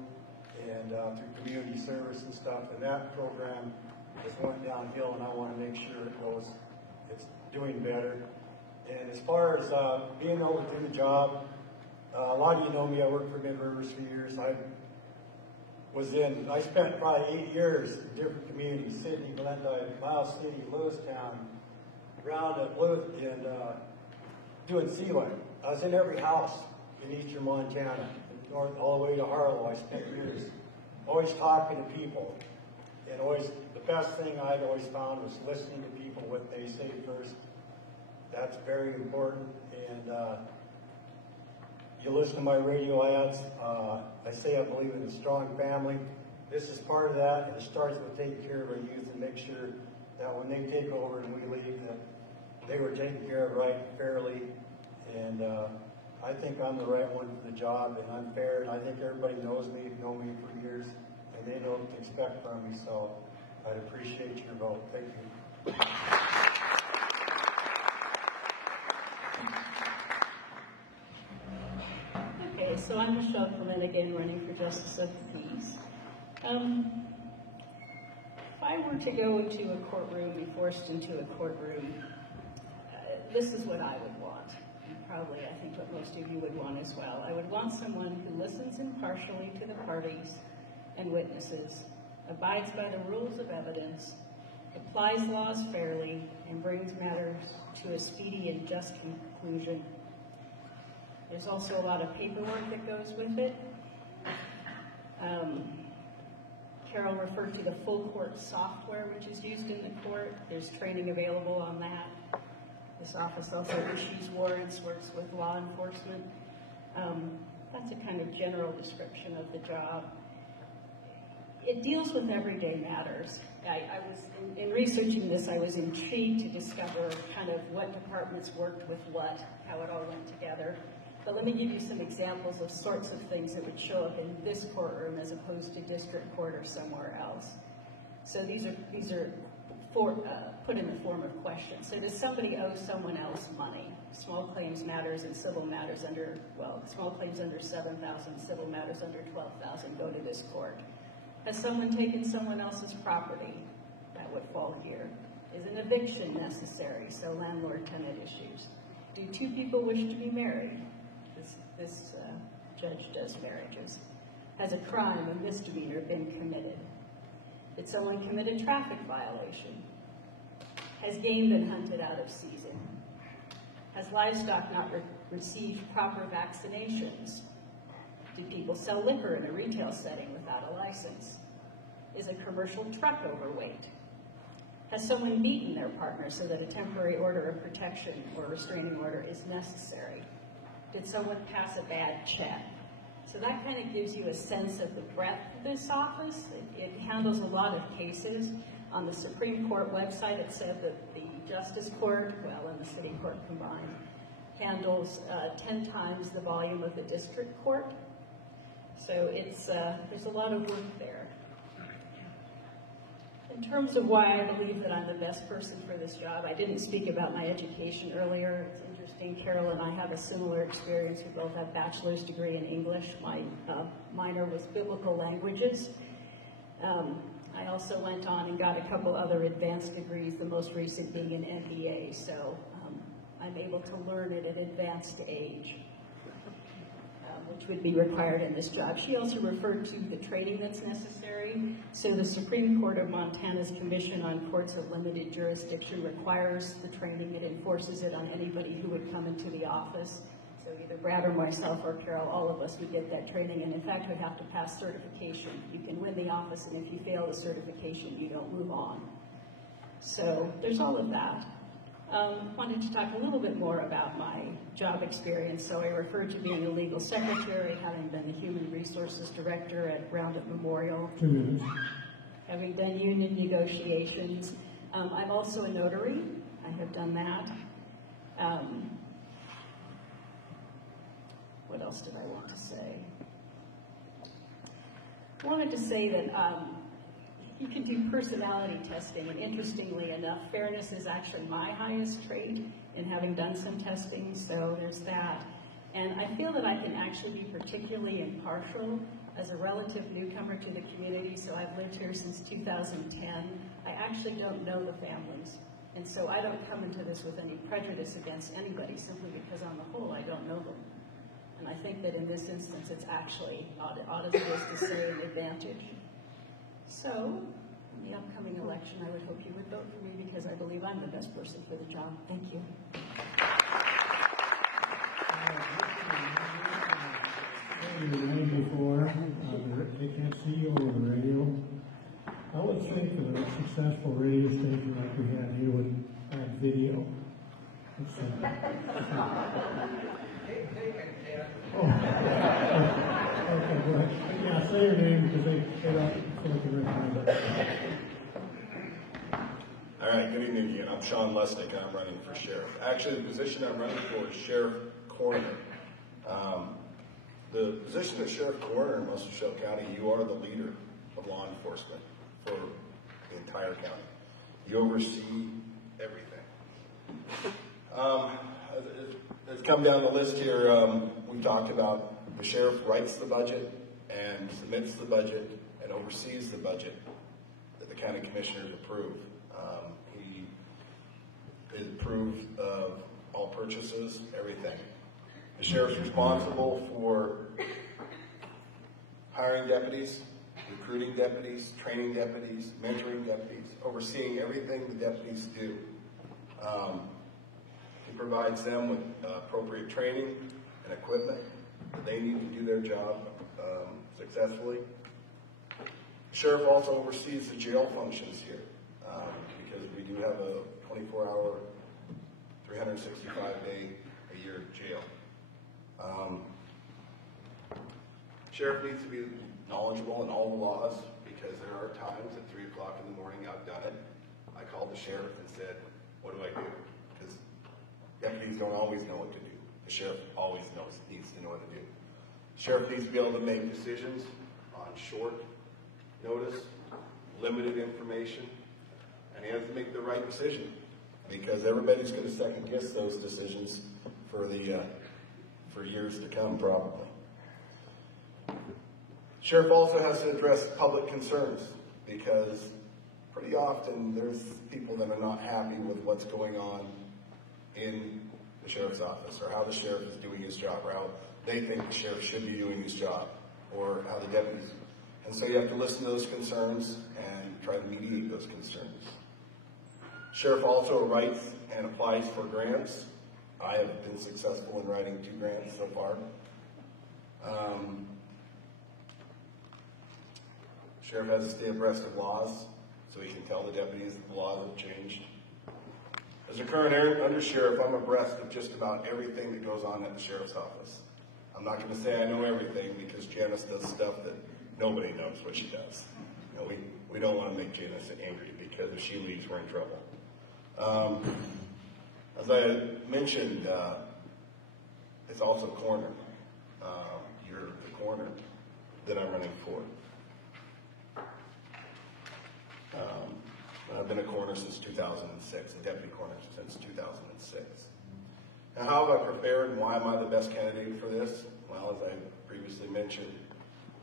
and through community service and stuff, and that program just went downhill, and I want to make sure it's doing better. And as far as being able to do the job, a lot of you know me, I worked for Mid Rivers for years. I spent probably 8 years in different communities, Sydney, Glendive, Miles City, Lewistown, around at Luth, and doing CLEC. I was in every house in eastern Montana, north all the way to Harlow. I spent years always talking to people, and always the best thing I'd always found was listening to people, what they say first. That's very important. And you listen to my radio ads. I say I believe in a strong family. This is part of that, and it starts with taking care of our youth and make sure that when they take over and we leave, that they were taken care of right and fairly. And I think I'm the right one for the job, and I'm fair, and I think everybody knows me for years, and they know what to expect from me, so I'd appreciate your vote. Thank you. Okay, so I'm Michelle Clement again, running for Justice of the Peace. If I were to go into a courtroom, be forced into a courtroom, this is what I would want. And probably, I think, what most of you would want as well. I would want someone who listens impartially to the parties and witnesses, abides by the rules of evidence, applies laws fairly, and brings matters to a speedy and just conclusion. There's also a lot of paperwork that goes with it. Carol referred to the full court software which is used in the court. There's training available on that. This office also issues warrants, works with law enforcement. That's a kind of general description of the job. It deals with everyday matters. I was, in researching this, I was intrigued to discover kind of what departments worked with what, how it all went together. But let me give you some examples of sorts of things that would show up in this courtroom as opposed to district court or somewhere else. So these are put in the form of questions. So does somebody owe someone else money? Small claims matters and civil matters under, well, small claims under 7,000, civil matters under 12,000 go to this court. Has someone taken someone else's property? That would fall here. Is an eviction necessary? So landlord-tenant issues. Do two people wish to be married? This judge does marriages. Has a crime, a misdemeanor, been committed? Did someone commit a traffic violation? Has game been hunted out of season? Has livestock not received proper vaccinations? Did people sell liquor in a retail setting without a license? Is a commercial truck overweight? Has someone beaten their partner so that a temporary order of protection or restraining order is necessary? Did someone pass a bad check? So that kind of gives you a sense of the breadth of this office. It handles a lot of cases. On the Supreme Court website, it said that the Justice Court, well, and the City Court combined, handles 10 times the volume of the District Court. So it's there's a lot of work there. In terms of why I believe that I'm the best person for this job, I didn't speak about my education earlier. It's interesting, Carol and I have a similar experience. We both have a bachelor's degree in English. My minor was biblical languages. I also went on and got a couple other advanced degrees, the most recent being an MBA, so I'm able to learn at an advanced age, which would be required in this job. She also referred to the training that's necessary. So the Supreme Court of Montana's Commission on Courts of Limited Jurisdiction requires the training. It enforces it on anybody who would come into the office. So either Brad or myself or Carol, all of us would get that training, and in fact would have to pass certification. You can win the office, and if you fail the certification, you don't move on. So there's all of that. Wanted to talk a little bit more about my job experience. So I referred to being a legal secretary, having been the human resources director at Roundup Memorial, having done union negotiations. I'm also a notary. I have done that. What else did I want to say? I wanted to say that you can do personality testing, and interestingly enough, fairness is actually my highest trait in having done some testing, so there's that. And I feel that I can actually be particularly impartial as a relative newcomer to the community, so I've lived here since 2010. I actually don't know the families. And so I don't come into this with any prejudice against anybody, simply because on the whole I don't know them. And I think that in this instance it's actually, odd as it is to say, an advantage. So, in the upcoming election, I would hope you would vote for me because I believe I'm the best person for the job. Thank you. Your name before, they can't see you over the radio. I would think that a successful radio station like we had here would add video. Okay, go ahead. Yeah, say your name because they don't feel like you recognize it. All right, good evening again. I'm Sean Lesnick, and I'm running for sheriff. Actually, the position I'm running for is sheriff coroner. The position of sheriff coroner in Muscle Shoals County, you are the leader of law enforcement for the entire county. You oversee everything. It's come down the list here. We've talked about the sheriff writes the budget and submits the budget and oversees the budget that the county commissioners approve. He is approved of all purchases, everything. The sheriff's responsible for hiring deputies, recruiting deputies, training deputies, mentoring deputies, overseeing everything the deputies do. He provides them with appropriate training and equipment that they need to do their job successfully. The sheriff also oversees the jail functions here because we do have a 24-hour, 365-day-a-year jail. Sheriff needs to be knowledgeable in all the laws because there are times at 3 o'clock in the morning I've done it. I called the sheriff and said, what do I do? Because deputies don't always know what to do. The sheriff always needs to know what to do. The sheriff needs to be able to make decisions on short notice, limited information, and he has to make the right decision because everybody's going to second guess those decisions for years to come, probably. Sheriff also has to address public concerns because pretty often there's people that are not happy with what's going on in the sheriff's office or how the sheriff is doing his job or how they think the sheriff should be doing his job or how the deputies. And so you have to listen to those concerns and try to mediate those concerns. Sheriff also writes and applies for grants. I have been successful in writing 2 grants so far. Sheriff has to stay abreast of laws so he can tell the deputies that the laws have changed. As a current undersheriff, I'm abreast of just about everything that goes on at the sheriff's office. I'm not going to say I know everything because Janice does stuff that nobody knows what she does. You know, we don't want to make Janice angry because if she leaves, we're in trouble. As I mentioned, it's also coroner. You're the coroner that I'm running for. I've been a coroner since 2006, a deputy coroner since 2006. Now, how have I prepared and why am I the best candidate for this? Well, as I previously mentioned,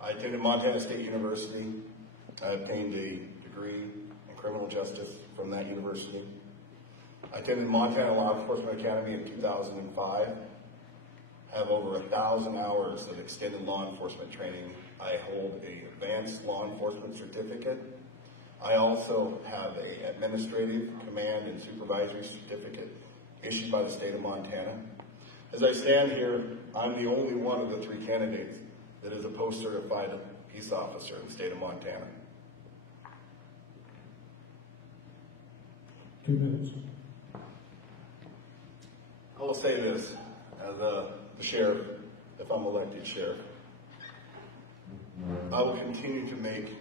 I attended Montana State University. I obtained a degree in criminal justice from that university. I attended Montana Law Enforcement Academy in 2005. I have over 1,000 hours of extended law enforcement training. I hold an advanced law enforcement certificate. I also have an administrative, command, and supervisory certificate issued by the state of Montana. As I stand here, I'm the only one of the 3 candidates that is a post-certified peace officer in the state of Montana. 2 minutes. I will say this, as the sheriff, if I'm elected sheriff, I will continue to make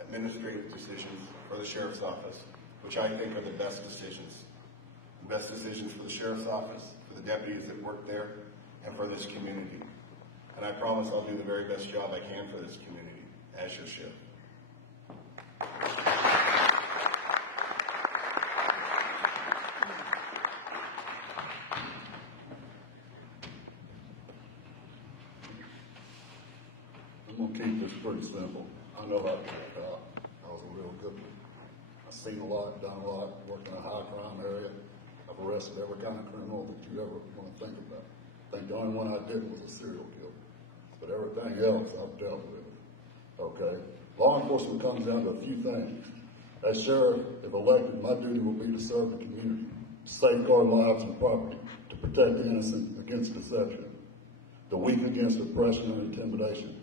administrative decisions for the sheriff's office, which I think are the best decisions. The best decisions for the sheriff's office, for the deputies that work there, and for this community. And I promise I'll do the very best job I can for this community, as your sheriff. I'm going to keep this pretty simple. I know how to get a cop. I was a real good one. I've seen a lot, done a lot, worked in a high crime area. I've arrested every kind of criminal that you ever want to think about. I think the only one I did was a serial killer. But everything else I've dealt with. Okay? Law enforcement comes down to a few things. As sheriff, if elected, my duty will be to serve the community, to safeguard lives and property, to protect the innocent against deception, the weak against oppression and intimidation,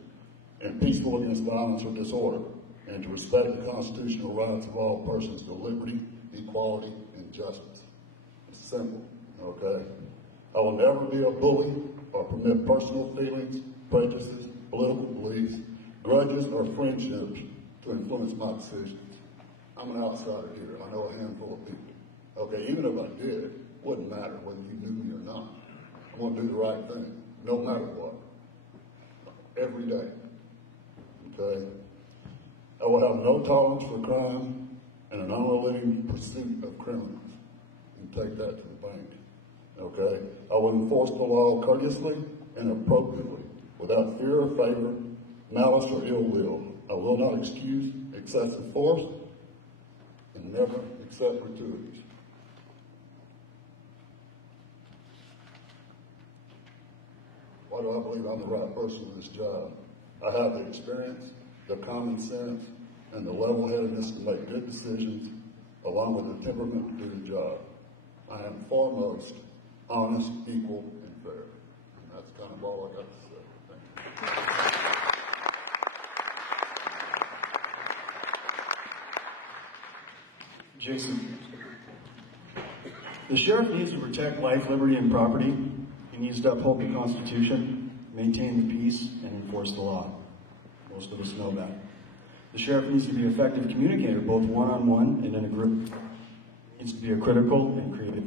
and peaceful against violence or disorder, and to respect the constitutional rights of all persons to liberty, equality, and justice. It's simple, okay? I will never be a bully or permit personal feelings, prejudices, political beliefs, grudges, or friendships to influence my decisions. I'm an outsider here. I know a handful of people. Okay, even if I did, it wouldn't matter whether you knew me or not. I'm going to do the right thing, no matter what, every day. Okay? I will have no tolerance for crime and an unrelenting pursuit of criminals. You can take that to the bank. Okay? I will enforce the law courteously and appropriately, without fear or favor, malice or ill will. I will not excuse excessive force and never accept gratuities. Why do I believe I'm the right person for this job? I have the experience, the common sense, and the level-headedness to make good decisions, along with the temperament to do the job. I am foremost honest, equal, and fair. And that's kind of all I got to say. Thank you. Jason, the sheriff needs to protect life, liberty, and property. He needs to uphold the Constitution, maintain the peace, and enforce the law. Most of us know that. The sheriff needs to be an effective communicator, both one-on-one and in a group. He needs to be a critical and creative.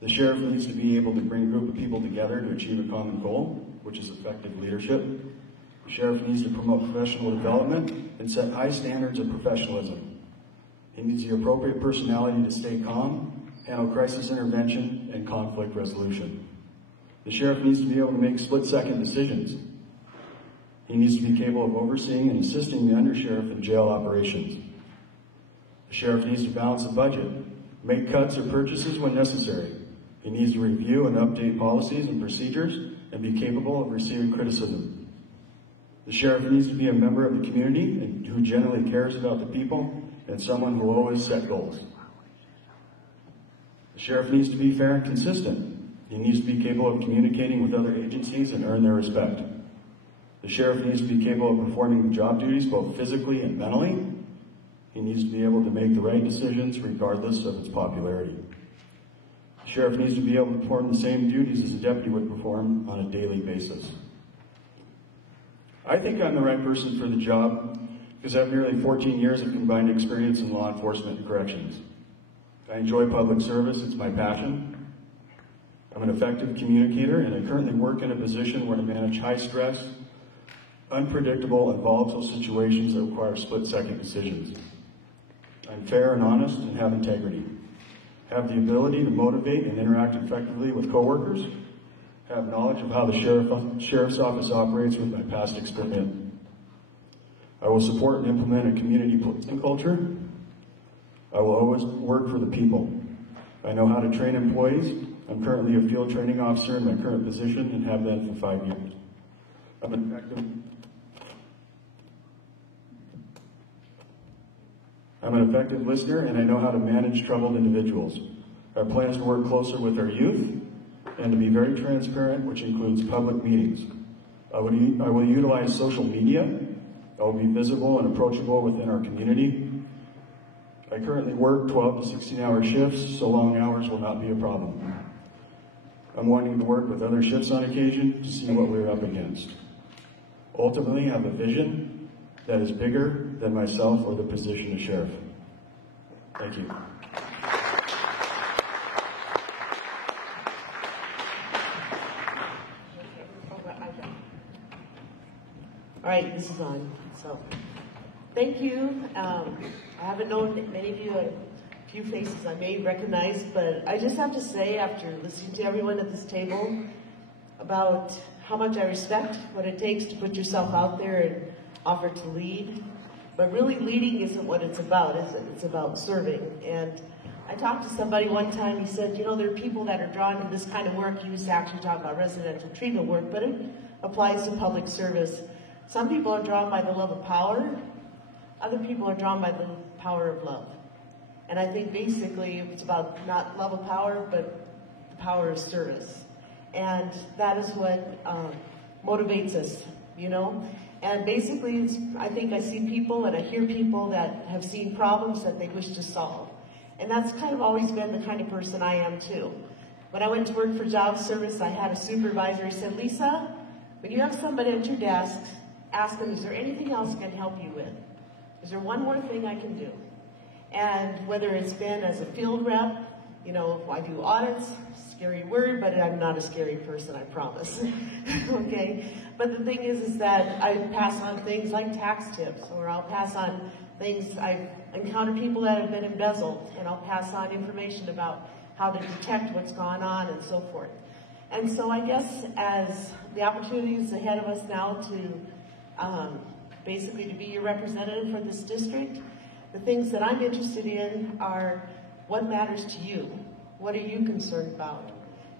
The sheriff needs to be able to bring a group of people together to achieve a common goal, which is effective leadership. The sheriff needs to promote professional development and set high standards of professionalism. He needs the appropriate personality to stay calm, handle crisis intervention, and conflict resolution. The sheriff needs to be able to make split-second decisions. He needs to be capable of overseeing and assisting the undersheriff in jail operations. The sheriff needs to balance the budget, make cuts or purchases when necessary. He needs to review and update policies and procedures and be capable of receiving criticism. The sheriff needs to be a member of the community and who generally cares about the people and someone who will always set goals. The sheriff needs to be fair and consistent. He needs to be capable of communicating with other agencies and earn their respect. The sheriff needs to be capable of performing the job duties both physically and mentally. He needs to be able to make the right decisions regardless of its popularity. The sheriff needs to be able to perform the same duties as a deputy would perform on a daily basis. I think I'm the right person for the job because I have nearly 14 years of combined experience in law enforcement and corrections. I enjoy public service, it's my passion. I'm an effective communicator and I currently work in a position where I manage high stress, unpredictable and volatile situations that require split-second decisions. I'm fair and honest and have integrity. Have the ability to motivate and interact effectively with coworkers. Have knowledge of how the sheriff's office operates with my past experience. I will support and implement a community policing culture. I will always work for the people. I know how to train employees. I'm currently a field training officer in my current position and have been for 5 years. I'm an effective listener and I know how to manage troubled individuals. Our plans to work closer with our youth and to be very transparent, which includes public meetings. I will utilize social media. I will be visible and approachable within our community. I currently work 12 to 16-hour shifts, so long hours will not be a problem. I'm wanting to work with other shifts on occasion to see what we're up against. Ultimately, I have a vision that is bigger than myself or the position of sheriff. Thank you. All right, this is on. So, thank you. I haven't known many of you few faces I may recognize, but I just have to say, after listening to everyone at this table, about how much I respect what it takes to put yourself out there and offer to lead. But really, leading isn't what it's about, is it? It's about serving. And I talked to somebody one time, he said, you know, there are people that are drawn to this kind of work. He used to actually talk about residential treatment work, but it applies to public service. Some people are drawn by the love of power. Other people are drawn by the power of love. And I think basically it's about not love of power, but the power of service. And that is what motivates us, you know. And basically, I think I see people and I hear people that have seen problems that they wish to solve. And that's kind of always been the kind of person I am too. When I went to work for job service, I had a supervisor who said, Lisa, when you have somebody at your desk, ask them, is there anything else I can help you with? Is there one more thing I can do? And whether it's been as a field rep, you know, I do audits, scary word, but I'm not a scary person, I promise. Okay? But the thing is that I pass on things like tax tips, or I'll pass on things, I've encountered people that have been embezzled, and I'll pass on information about how to detect what's gone on and so forth. And so I guess as the opportunities ahead of us now to basically to be your representative for this district, the things that I'm interested in are what matters to you. What are you concerned about?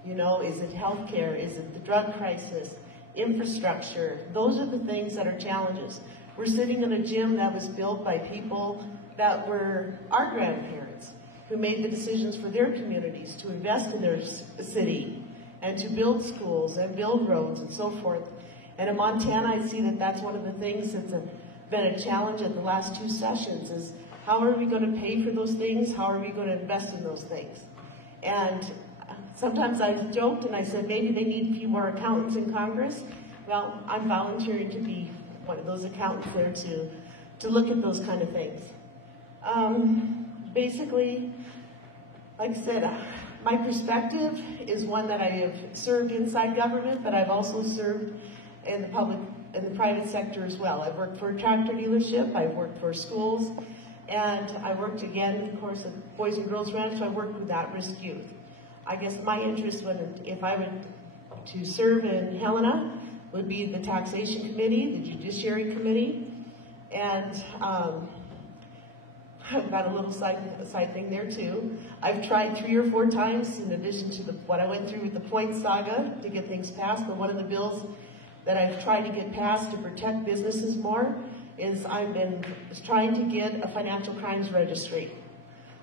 You know, is it healthcare? Is it the drug crisis? Infrastructure? Those are the things that are challenges. We're sitting in a gym that was built by people that were our grandparents, who made the decisions for their communities to invest in their city and to build schools and build roads and so forth. And in Montana, I see that that's one of the things that's been a challenge at the last 2 sessions is how are we going to pay for those things? How are we going to invest in those things? And sometimes I've joked and I said maybe they need a few more accountants in Congress. Well, I'm volunteering to be one of those accountants there to look at those kind of things. Basically, like I said, my perspective is one that I have served inside government, but I've also served in the private sector as well. I've worked for a tractor dealership, I've worked for schools, and I worked again, of course, at Boys and Girls Ranch, so I worked with at-risk youth. I guess my interest, if I were to serve in Helena, would be the Taxation Committee, the Judiciary Committee, and I've got a little side thing there too. I've tried 3 or 4 times, in addition to what I went through with the Point Saga, to get things passed, but one of the bills that I've tried to get passed to protect businesses more is I've been trying to get a financial crimes registry.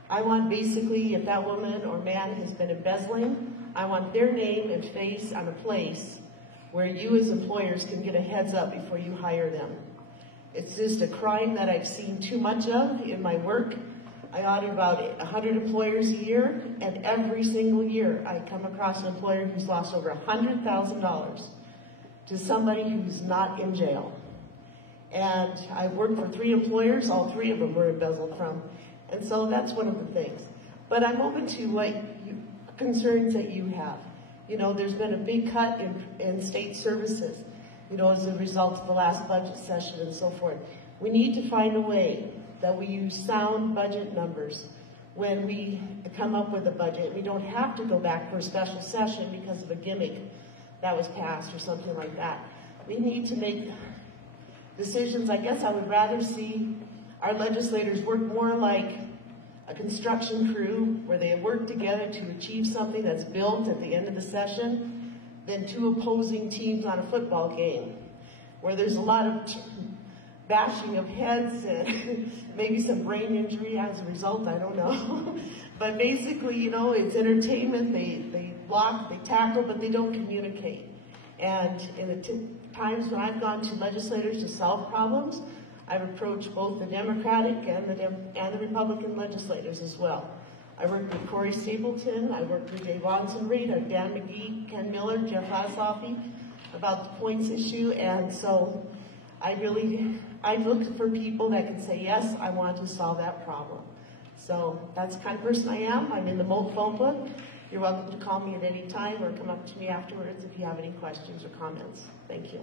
I want basically, if that woman or man has been embezzling, I want their name and face on a place where you as employers can get a heads up before you hire them. It's just a crime that I've seen too much of in my work. I audit about 100 employers a year, and every single year I come across an employer who's lost over $100,000 to somebody who's not in jail. And I've worked for 3 employers, all 3 of them were embezzled from. And so that's one of the things. But I'm open to what concerns that you have. You know, there's been a big cut in state services, you know, as a result of the last budget session and so forth. We need to find a way that we use sound budget numbers when we come up with a budget. We don't have to go back for a special session because of a gimmick that was passed or something like that. We need to make decisions. I guess I would rather see our legislators work more like a construction crew where they work together to achieve something that's built at the end of the session than 2 opposing teams on a football game where there's a lot of bashing of heads and maybe some brain injury as a result, I don't know. But basically, you know, it's entertainment. They block, they tackle, but they don't communicate. And in the times when I've gone to legislators to solve problems, I've approached both the Democratic and the Republican legislators as well. I worked with Corey Stapleton, I worked with Dave Onsenreid, Dan McGee, Ken Miller, Jeff Asoffi about the points issue, and so I look for people that can say, yes, I want to solve that problem. So that's the kind of person I am. I'm in the Molt phone book. You're welcome to call me at any time or come up to me afterwards if you have any questions or comments. Thank you.